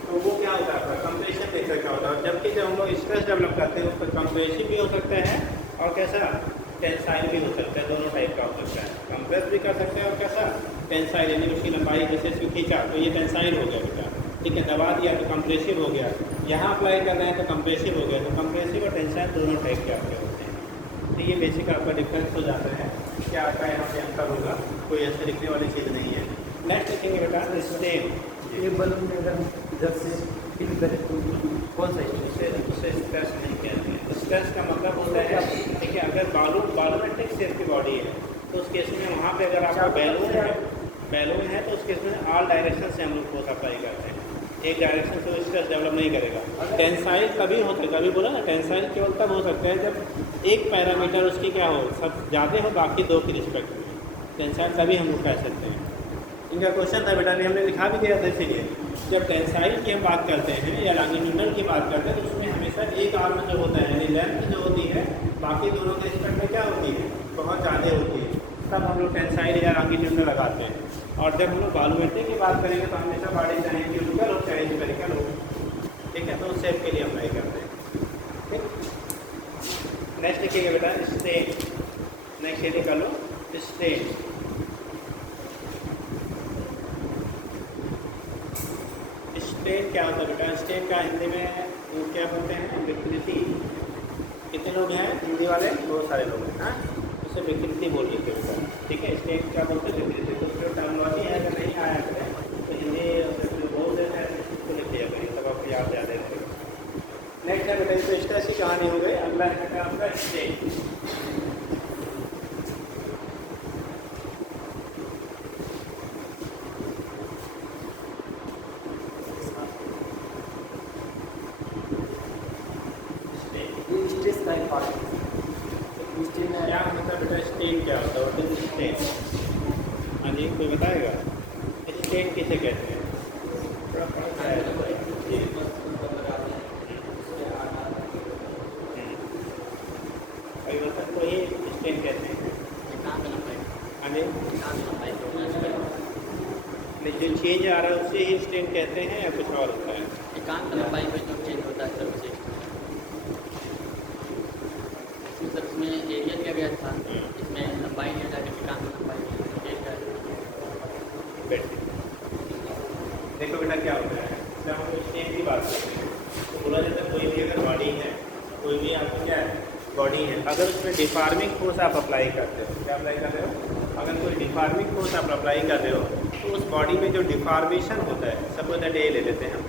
तो वो क्या होता है आपका कंप्रेसिव नेचर का होता है, जबकि जब हम लोग स्ट्रेस डेवलप करते हैं उसको कंप्रेसिव भी हो सकता है और कैसा टेंसाइल भी हो सकता है, दोनों टाइप का हो सकता है। कंप्रेस भी कर सकते हैं और कैसा टेंसाइल, यानी उसकी लंबाई जैसे इसको खींचा तो ये टेंसाइल हो गया बेटा, ठीक है, दबा दिया तो कंप्रेसिव हो गया, यहाँ अप्लाई कर रहे हैं तो कंप्रेसिव हो गया। तो कंप्रेसिव और टेंसाइल दोनों टाइप के आपके होते हैं। तो ये बेसिक आपका डिफरेंस हो जाता है कि आपका यहाँ पे अंतर होगा, कोई ऐसे लिखने वाली चीज़ नहीं है। नेक्स्ट लिखेंगे बेटा स्टेम, ये बलून में अगर इधर से फिल करें तो कौन सा उसे स्ट्रेस नहीं कहते हैं। स्ट्रेस का मतलब होता है, देखिए अगर बालूमेट्रिक शेप की बॉडी है तो उस केस में वहाँ पे अगर आपका बैलून है तो उस केस में ऑल डायरेक्शन से हम लोग फोर्स अप्लाई करते हैं, एक डायरेक्शन से वो स्ट्रेस डेवलप नहीं करेगा। टेंसाइल कभी होता है, कभी बोला ना टेंसाइल केवल तब हो सकता है जब एक पैरामीटर उसकी क्या हो, सब ज़्यादा हो बाकी दो की रिस्पेक्ट में, टेंसाइल तभी हम लोग कह सकते हैं। इनका क्वेश्चन था बेटा, हमने लिखा भी दिया था, इसीलिए जब टेंसाइल की हम बात करते हैं या लॉन्गिट्यूडनल की बात करते हैं तो उसमें हमेशा एक आर्म जो होता है यानी लेंथ जो होती है बाकी दोनों के रिस्पेक्ट में क्या होती है, बहुत ज़्यादा होती है, तब हम लोग टेंसाइल या लॉन्गिट्यूडनल लगाते हैं। और जब हम लोग वॉल्यूमेट्रिक की बात करेंगे तो हमेशा बॉडी चाहे क्यूबिकल हो चाहे स्फेरिकल हो, ठीक है, तो उस शेप के लिए अप्लाई करते हैं। ठीक, नेक्स्ट लिखिएगा बेटा स्ट्रेन, नेक्स्ट ये निकाल लो स्ट्रेन। स्ट्रेन क्या होता है बेटा, स्ट्रेन का हिंदी में क्या बोलते हैं, विकृति। कितने लोग हैं हिंदी वाले, बहुत सारे लोग हैं, हाँ, उसे विकृति बोलिए बेटा, ठीक है। स्ट्रेन क्या बोलते हैं, विकृति। तो जो टर्मिनोलॉजी है अगर नहीं आया करें तो हिंदी बहुत देर है इसको लिख लिया करें, तब आपको याद ज़्यादा रहेगा। नेक्स्ट है बेटा, तो स्ट्रेस की कहानी हो गई। अगला है बेटा आपका स्ट्रेन। जी कोई बताएगा स्टेन किसे कहते हैं? थोड़ा पढ़ा है जी। अभी बता कोई स्टेन कहते हैं? हाँ जी जो चेंज आ रहा है उसे ही स्टेन कहते हैं या कुछ और होता है? एकांक लंबाई में जो चेंज होता है सर उसे सर इसमें एरिया क्या गया था, इसमें लंबाई नहीं जाकर एकांक लंबाई बैठ देखो बेटा क्या होता है जब हम स्टेन की बात करते हैं तो बोला जाता है कोई भी अगर बॉडी है कोई भी आपको क्या है बॉडी है अगर उसमें डिफार्मिंग फोर्स आप अप्लाई करते हो क्या अप्लाई कर रहे हो? अगर कोई डिफार्मिंग फोर्स आप अप्लाई कर रहे हो तो उस बॉडी में जो डिफार्मेशन होता है सपोज दैट ये ले लेते हैं हम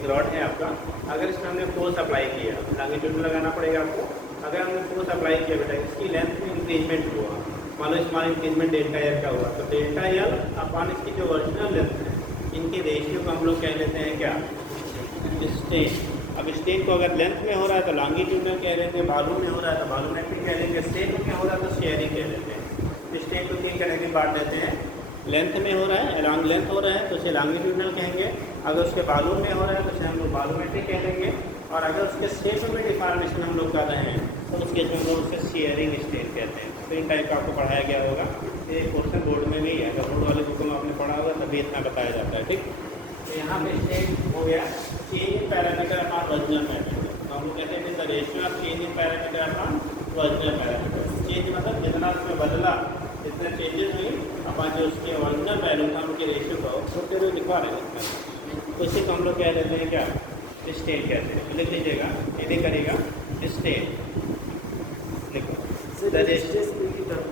एक रॉड है आपका अगर इसमें हमने फोर्स अप्लाई किया लॉन्गिट्यूड लगाना पड़ेगा आपको अगर हमने फोर्स अप्लाई किया बेटा इसकी लेंथ में इंक्रीजमेंट हुआ मान लो इसमें इंक्रीजमेंट डेल्टा एल का हुआ तो डेल्टा एल अपॉन इसकी जो ओरिजिनल लेंथ है इनके रेशियो को हम लोग कह लेते हैं क्या स्टेन। अब स्टेन को अगर लेंथ में हो रहा है तो लॉन्गिट्यूडनल कह लेंगे बालू में हो रहा है तो बालूमेट्रिक कह लेंगे स्टेन में हो रहा है तो शेयरिंग कह लेते हैं। स्टेन को तीन तरह की बांट देते हैं लेंथ में हो रहा है अलॉन्ग लेंथ हो रहा है तो उसे लॉन्गिट्यूडनल कहेंगे अगर उसके बालू में हो रहा है तो उसे हम लोग बालूमेट्रिक कह लेंगे और अगर उसके शेप में डिफॉर्मेशन हम लोग कर रहे हैं तो उस केस में हम लोग उसे शेयरिंग स्टेन कहते हैं। तो इन टाइप का आपको पढ़ाया गया होगा ये क्वेश्चन बोर्ड में भी है अगर बोर्ड वाले बुक में आपने पढ़ा होगा तभी इतना बताया जाता है ठीक। तो यहाँ पे स्टेन हो गया change in parameter upon original parameter तो हम लोग कहते हैं the ratio of change in parameter upon original parameter change मतलब जितना उसमें बदला जितना चेंजेस हुई अपॉन जो उसके ओरिजिनल वैल्यू था उनके रेशियो को तो फिर लिखवा रहे हैं इसमें तो इसी को हम लोग कह देते हैं क्या स्टेन कहते हैं। लिख लीजिएगा ये करेगा स्टेन लिखो स्ट्रेस की तरफ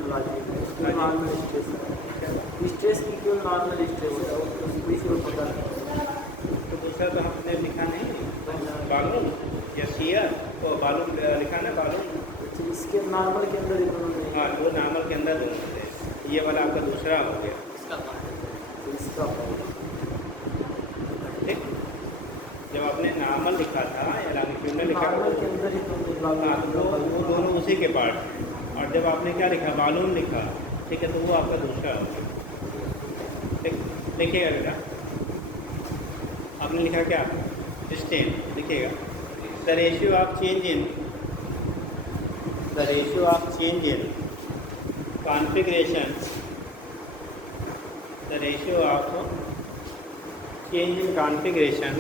नॉर्मल स्ट्रेस की क्यों नॉर्मल स्ट्रेस है उसको इसको पता तो दूसरा तो हमने लिखा नहीं बालून या शियर तो बालून लिखा ना बालून इसके नॉर्मल के अंदर ही दोनों हाँ वो नॉर्मल के अंदर दोनों थे ये वाला आपका दूसरा हो गया इसका ठीक जब आपने नॉर्मल लिखा था या लॉन्गिट्यूडनल लिखा नॉर्मल के अंदर ही तो वो दोनों उसी के पार्ट हैं और जब आपने क्या लिखा बालून लिखा ठीक है तो वो आपका दूसरा हो गया ठीक लिखिएगा बेटा आपने लिखा क्या स्टेन लिखिएगा the ratio of change in configuration the ratio of change in configuration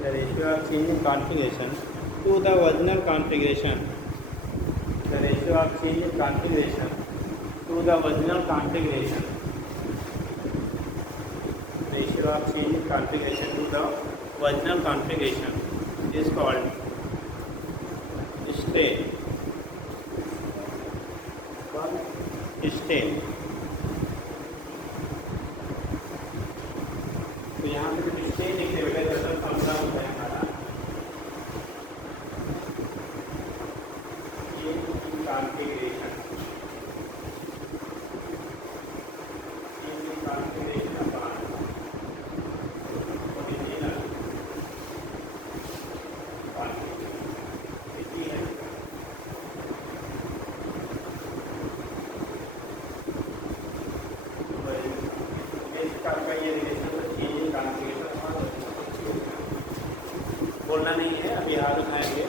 the ratio of change in configuration to the original configuration the ratio of change in configuration to the original configuration ratio of change in configuration to the original configuration is called strain तो यहाँ पे जो stand लिखते हुए दरअसल formula होता है हमारा कॉन्फ़िगरेशन अपॉन ओरिजिनल इसका ये रिलेशन बोलना नहीं है अभी याद रखाएंगे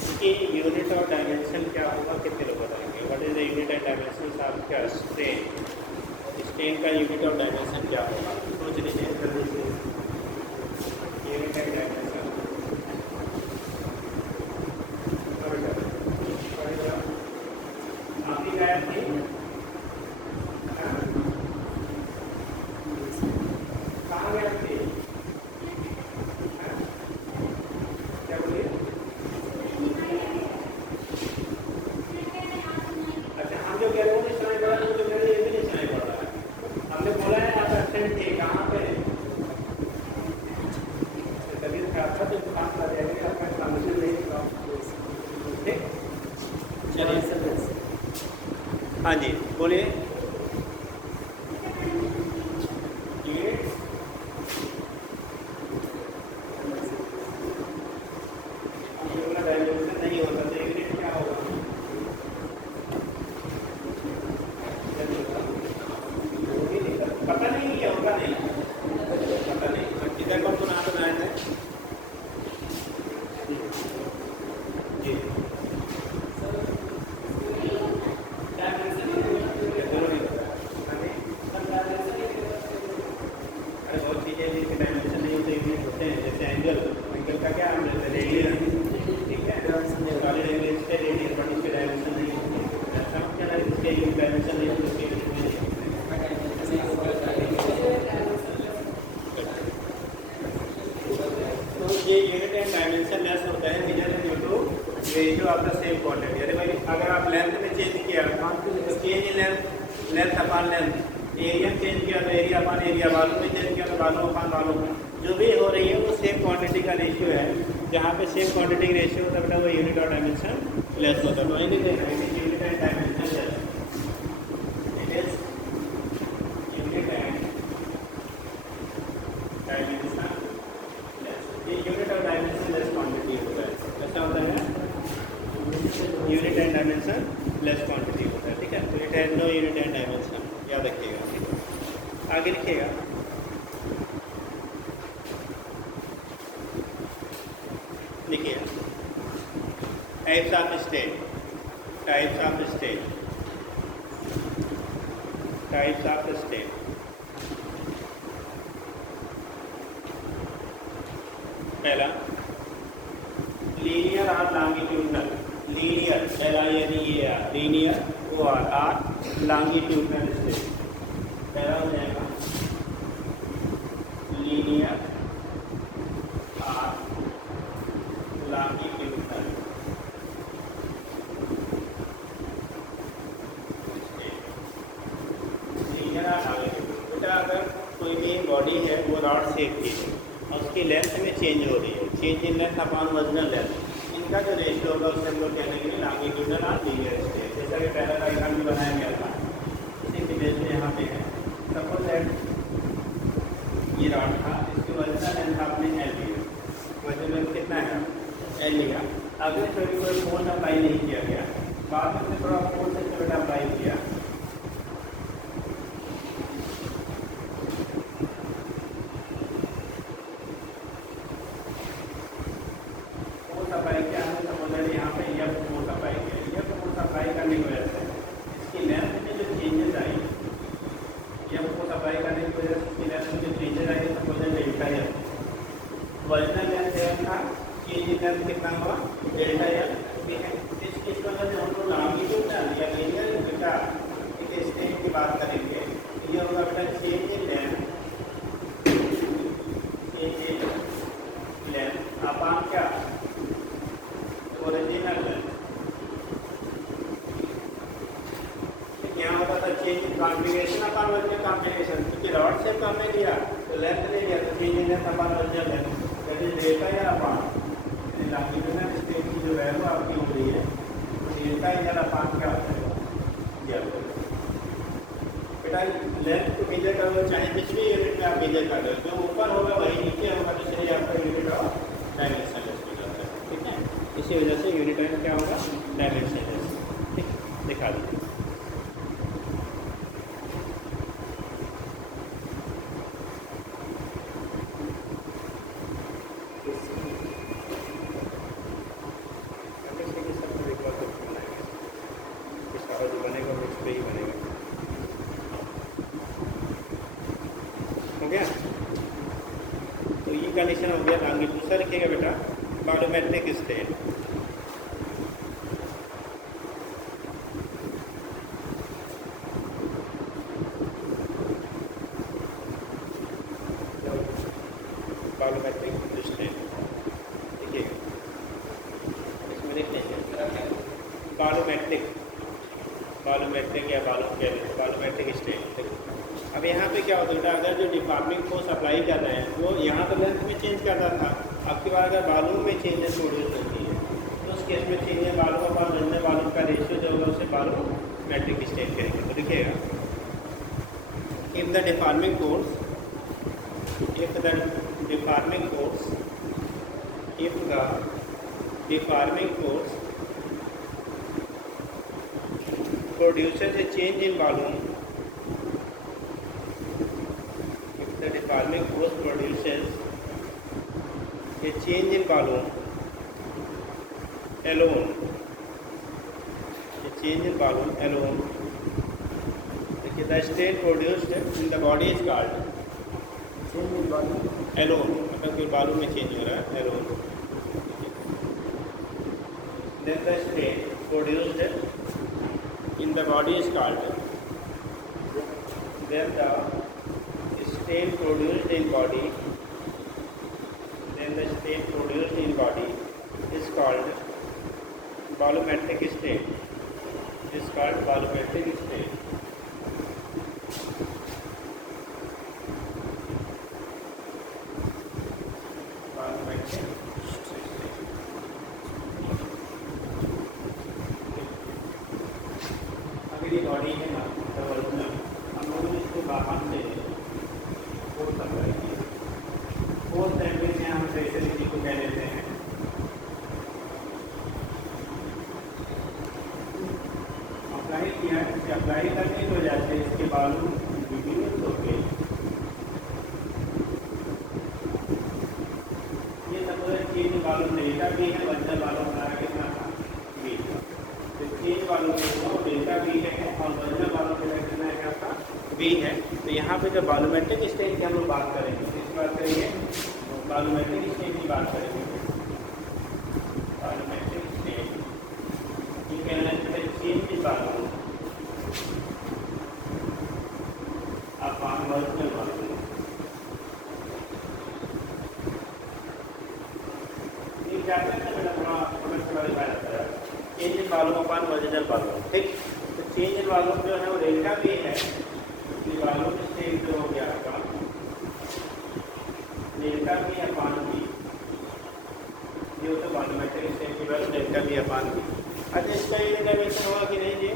इसकी यूनिट और डायमेंशन क्या होगा कितने लोग बताएंगे what is the unit and dimension of क्या स्ट्रेन का यूनिट और डायमेंशन क्या होगा सोच लीजिए जल्दी से यूनिट एंड डायमेंशन आपकी गायब थी कहाँ गायब थी हाँ जी बोलिए डायमेंशन नहीं होता तो यूनिट क्या होगा एंगल का क्या हम लेते हैं रेडियन, ठीक है। सॉलिड एंगल इसके रेडियन बट इसके डायमेंशन नहीं होते, ऐसा क्या है इसके डायमेंशन नहीं होते, इसके तो ये यूनिट एंड डायमेंशन लेस होता है measure due to ratio of the same quantity. अरे भाई अगर आप लेंथ में चेंज किया तो change in length upon length, area change किया तो एरिया अपॉन एरिया, बालू में चेंज किया तो बालू अपॉन बालू, जो भी हो रही है वो सेम क्वांटिटी का रेशियो है। जहाँ पे सेम क्वांटिटी का रेशियो होता है बेटा वो यूनिट और डायमेंशन लेस होता है। तो वही नहीं देखा unit and dimensionless, it is unit and dimensionless. ये यूनिट और डायमेंशन लेस क्वांटिटी होता है, ऐसा होता है unit and dimensionless quantity होता है, ठीक है। तो it has no unit and dimension, याद रखिएगा, ठीक है। आगे लिखिएगा, लिखिए types of state, types of state, types of state. पहला लीनियर और लॉन्गिट्यूडनल, लीनियर LINEAR, लीनियर और लॉन्गिट्यूडनल स्टेट। पहला हो जाएगा लीनियर और लॉन्गिट्यूडनल स्टेट, लीनियर और लॉन्गिट्यूडनल। बेटा अगर कोई भी बॉडी है वो रॉड शेप की है और उसकी लेंथ में चेंज हो रही है, change in length upon original length, इनका जो रेशियो होगा उससे हम लोग कहने के लिए लॉन्गिट्यूडनल और लीनियर स्टेट। जैसा कि पहला डायग्राम भी बनाया गया था उसी की बेस में यहाँ पे है। सपोज दैट ये रॉड था, इसकी ओरिजिनल लेंथ आपने L लिया, ओरिजिनल लेंथ कितना है L लिया। अगर थोड़ी कोई फोर्स अप्लाई नहीं किया गया, बाद में थोड़ा फोर्स से थोड़ा अप्लाई किया, अप्लाई किया हमने, सपोज यहाँ पे यह फोर्स अप्लाई किया, यह फोर्स अप्लाई करने की वजह से इसकी लेंथ में जो चेंजेस आई, यह फोर्स अप्लाई करने की वजह से इसकी लेंथ में जो चेंजेस आई, suppose delta L, original length L था, चेंज इन लेंथ कितना हुआ डेल्टा एल, ठीक है। इस वजह से हम लोग लॉन्गिट्यूडनल या लीनियर बेटा एक स्टेट की बात करेंगे, यह होगा बेटा change in length, change in length upon क्या ओरिजिनल लेंथ। यहाँ होता था change in configuration upon original configuration, क्योंकि रॉड शेप तो हमने लिया तो लेंथ ले लिया, तो change in length upon original length, that is delta या अपॉन लॉन्गिट्यूडनल स्टेट की जो वैल्यू आपकी हो रही है डेल्टा या अपॉन क्या होता है बेटा। लेंथ को मेजर करो चाहे किसी भी यूनिट में आप मेजर कर लो, जो ऊपर होगा वही नीचे होगा, तो इसलिए आपका यूनिट और डायमेंशन लेस हो जाता है, ठीक है। इसी वजह से यूनिट एंड क्या होगा डायमेंशन लेस, ठीक। दिखा दीजिए जो बनेगा वो इस पे ही बनेगा, हो गया। तो ये कंडीशन हो गया। आगे दूसरा लिखिएगा बेटा वॉल्यूमेट्रिक स्टेट, वॉल्यूमेट्रिक स्टेट लिखिएगा, इसमें लिख लेंगे वॉल्यूमेट्रिक, वॉल्यूमेट्रिक या वॉल्यूमेट्रिक स्टेट। अब यहाँ पे क्या होता है, अगर जो डिफॉर्मिंग फोर्स अप्लाई कर रहे हैं वो यहाँ तो लेंथ में चेंज करता था, आपके बाद अगर बालू में चेंजेस प्रोड्यूस होती है तो उस केस में चेंजेस बालू का पास बनने बालू का रेशियो जो होगा उसे वॉल्यूमेट्रिक स्टेट करेंगे। तो देखिएगा if the deforming force, if the deforming force, if the deforming force produces a change in volume, if the deforming force produces a change in volume alone, a change in volume alone, the state produced in the body is called change in बालू Elon, मतलब कि बालू में change हो रहा है, alone. Then the strain produced in the body is called, then the strain produced in body, then the strain produced in body is called volumetric stain, is called volumetric stain. Volumetric stain. अगर ये body है ना original, हम लोग इसको बाहर से force करेंगे, फोर्स टेम्परेचर में हम फैसिलिटी को कह लेते हैं अप्लाई करने की वजह से इसके बालू विभिन्न हो गए। ये सपोज चेंज बालू डेल्टा भी है, वजन बालू हमारा कितना था बी, तो चेंज बालू जो हुआ डेल्टा बी है और वजन बालू का कितना है आपका बी है। तो यहाँ पे जो वॉल्यूमेट्रिक स्टेन की हम लोग बात करेंगे, किस बात करेंगे, वॉल्यूमेट्रिक स्टेन की बात करेंगे। वॉल्यूमेट्रिक स्टेन ये कहना है चेंज बालू चेंज इन बालू अपान ओरिजिनल बालू, ठीक। तो चेंज इन बालू जो है वो डेल्टा भी है, ये बालू का स्टेन जो हो गया आपका डेल्टा भी अपान बी, ये होता है वॉल्यूमेट्रिक स्टेन की वैल्यू डेल्टा भी अपान बी। अच्छा इसका यूनिट डायमेंशन होगा कि नहीं जी,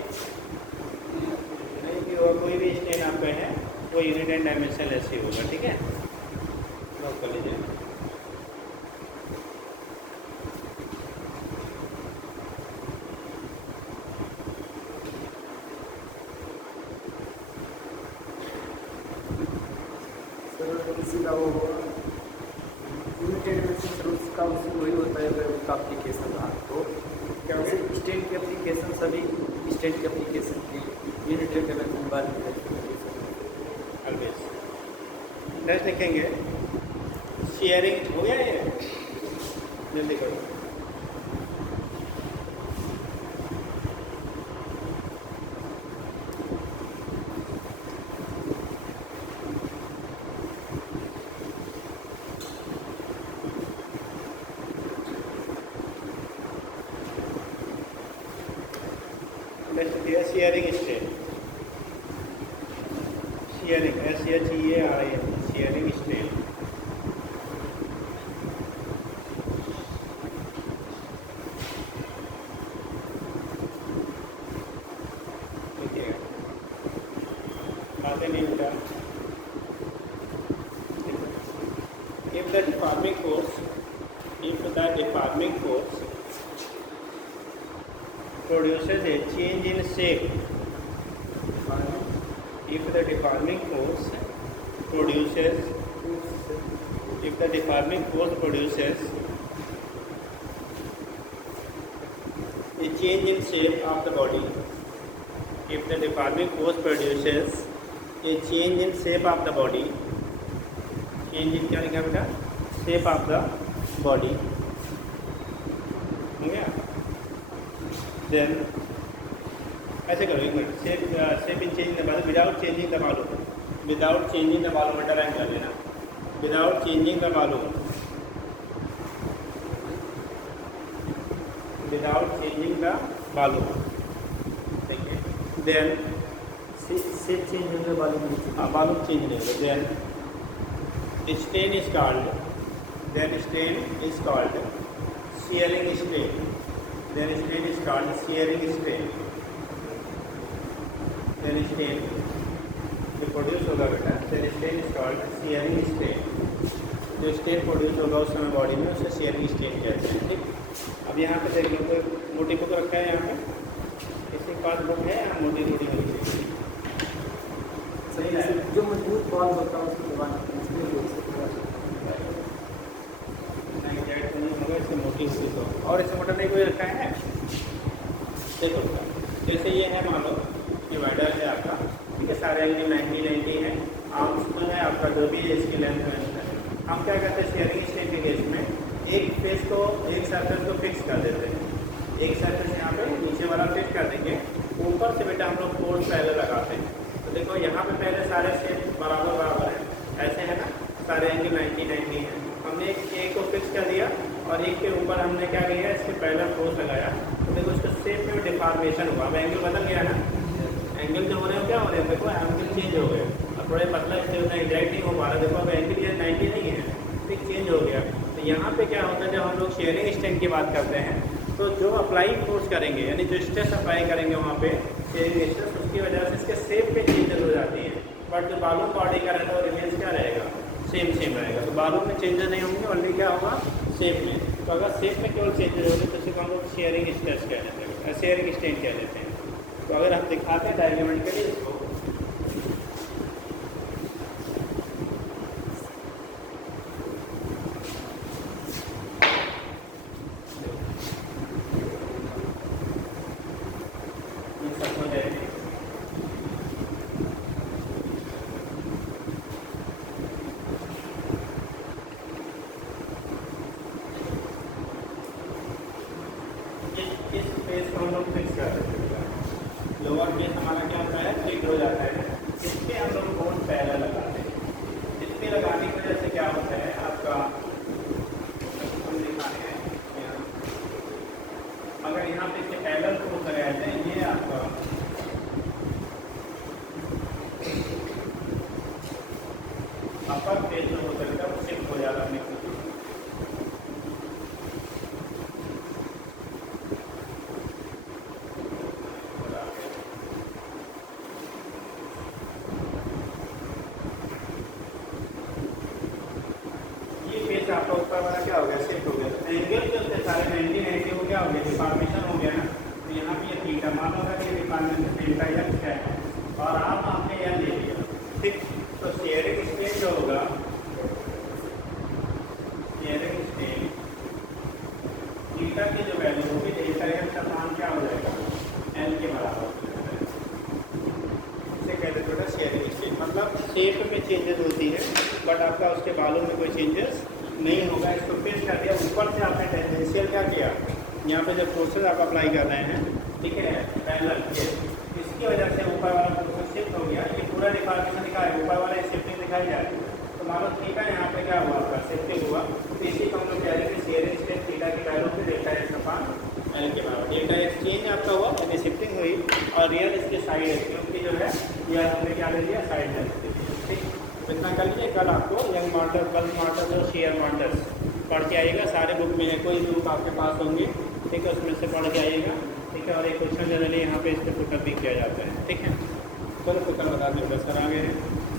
नहीं कि और कोई भी स्टेन आप पे है वो यूनिट एंड डायमेंशन ऐसे होगा, ठीक है, नोट कर लीजिए। सीधा वो यूनिटेड उसका वही होता है, अगर उसका एप्लीकेशन रहा तो क्या वैसे स्टेट की एप्लीकेशन सभी स्टेट की एप्लीकेशन की यूनिटेड डायमेंशन बाद में ऑलवेज नेक्स्ट देखेंगे शेयरिंग हो गया ये, जल्दी करो। Shearing strain, shearing SHEARING shearing strain. देखिए बातें नहीं उठा। If the deforming force produces a change in shape, if the deforming force produces a change in shape of the body, if the deforming force produces a change in shape of the body, change in क्या लिखा बेटा, shape of the body, हो गया। Then ऐसे करो एक minute, shape in changing the बालू without changing the बालू, विदाउट चेंजिंग द बालू अंडरलाइन कर देना, विदाउट चेंजिंग द बालू, विदाउट चेंजिंग द बालू, देखिए। देन शेप चेंज होने वाली बालू चेंज नहीं होगा। Then strain is called, then strain is called shearing stain, then stain is called shearing stain, then stain जो प्रोड्यूस होगा बेटा, then stain is called shearing stain, जो स्टेन प्रोड्यूस होगा उस समय बॉडी में उसे शेयरिंग स्टेन कहते हैं, ठीक। अब यहाँ पे देख लो, कोई मोटी बुक रखा है यहाँ पे, इसके पास बुक है, यहाँ मोटी मोटी होनी चाहिए, सही है। जो मजबूत बॉल होता है उसको दबाना नहीं जाए तो नहीं होगा, इससे मोटी होगी तो, और इससे मोटा नहीं कोई रखा है, देखो जैसे ये है, मान लो डिवाइडर है आपका, ठीक है, सारे एंगल 90 है, आर्म्स तो है आपका जो भी इसकी लेंथ है। हम क्या करते हैं शेयरिंग स्टेन के केस में एक फेस को एक सरफेस को फिक्स कर देते हैं, एक सरफेस यहाँ पे नीचे वाला फिक्स कर देंगे, ऊपर से बेटा हम लोग फोर्स पहले लगाते हैं। तो देखो यहाँ पे पहले सारे शेप बराबर बराबर हैं, ऐसे है ना, सारे एंगल 90 हैं। हमने एक को फिक्स कर दिया और एक के ऊपर हमने क्या किया, इसके पहले फोर्स लगाया, तो देखो इसका शेप में डिफॉर्मेशन हुआ, अब एंगल बदल गया ना, एंगल जो हो रहे हैं क्या हो रहे हैं, देखो एंगल चेंज हो गए, अब थोड़े पतला इससे उतना एग्जैक्ट नहीं हो पा रहा, देखो अब एंगल ये 90 नहीं है, ठीक, चेंज हो गया। तो यहाँ पे क्या होता है, जब हम लोग शेयरिंग स्ट्रेंथ की बात करते हैं तो जो अप्लाई फोर्स करेंगे यानी जो स्ट्रेस अप्लाई करेंगे वहाँ पे शेयरिंग स्ट्रेस, उसकी वजह से इसके शेप में चेंजेस हो जाती है। बट जो बालू बॉडी का रहता है वो रिमेंस क्या रहेगा, सेम रहेगा। तो बालू में चेंजेस नहीं होंगे, ओनली क्या होगा, शेप में। तो अगर शेप में केवल चेंजेस होंगे तो उसे हम लोग शेयरिंग स्ट्रेस कह देते हैं, शेयरिंग स्ट्रेंथ कह देते हैं। तो अगर हम दिखाते हैं डायग्रामेटिकली इसको, इस फेस को हम लोग फिक्स कर देते हैं, लोअर फेस हमारा क्या होता है, फिक्स हो जाता है। इस पर हम लोग फोर्स पहले लगाते हैं। इस पर लगाने की वजह से क्या होता है आपका, हम दिखाते हैं यहाँ, अगर यहाँ पे इसके पैरेलल फोर्स लगाए थे, ये आपका अपर फेस जो होता है वो शिफ्ट हो जाता है। आपका ऊपर वाला क्या हो गया, शिफ्ट हो गया। तो एंगल जो थे सारे 90 वो क्या हो गया, डिफॉर्मेशन हो गया ना। तो यहाँ पे ये थीटा मान लो अगर ये डिफॉर्मेशन थीटा या क्या है और आप आपने यह ले लिया, ठीक। तो शेयरिंग स्ट्रेन जो होगा, शेयरिंग स्ट्रेन थीटा की जो वैल्यू होगी डेल्टा एक्स का मान क्या हो जाएगा, एल के बराबर। इसे कहते हैं बेटा शेयरिंग स्ट्रेन, मतलब शेप में चेंजेस होती है बट आपका उसके बालों में कोई चेंजेस नहीं होगा। इसको फिक्स कर दिया, ऊपर से आपने टेंजेंशियल क्या किया, यहाँ पे जब फोर्सेस आप अप्लाई कर रहे हैं, ठीक है, पैरेलल के, इसकी वजह से ऊपर वाला फोर्स शिफ्ट हो गया, ये पूरा डिफॉर्मेशन दिखा है, ऊपर वाला शिफ्टिंग दिखाई जा रही है। तो मानो थीटा यहाँ पे क्या हुआ आपका, शिफ्टिंग हुआ। तो इसी को हम लोग कह रहे हैं शेयरिंग स्ट्रेन थीटा की वैल्यू पे डेल्टा एक्स अपान एल के बराबर। डेल्टा एक्स चेंज आपका हुआ यानी शिफ्टिंग हुई और रियल इसके साइड है, क्योंकि जो है यह हमने क्या ले लिया, साइड ले लिया, ठीक। इतना कर लीजिए, कल आपको यंग मार्टर, बल्क मार्टर्स और शेयर मार्टर्स पढ़ के आइएगा, सारे बुक में है, कोई भी बुक आपके पास होंगे, ठीक है, उसमें से पढ़ के आइएगा, ठीक है। और एक क्वेश्चन जनरली यहाँ पे इस पर फोकस भी किया जाता है, ठीक है। चलो फोकस बता देंगे सर, आगे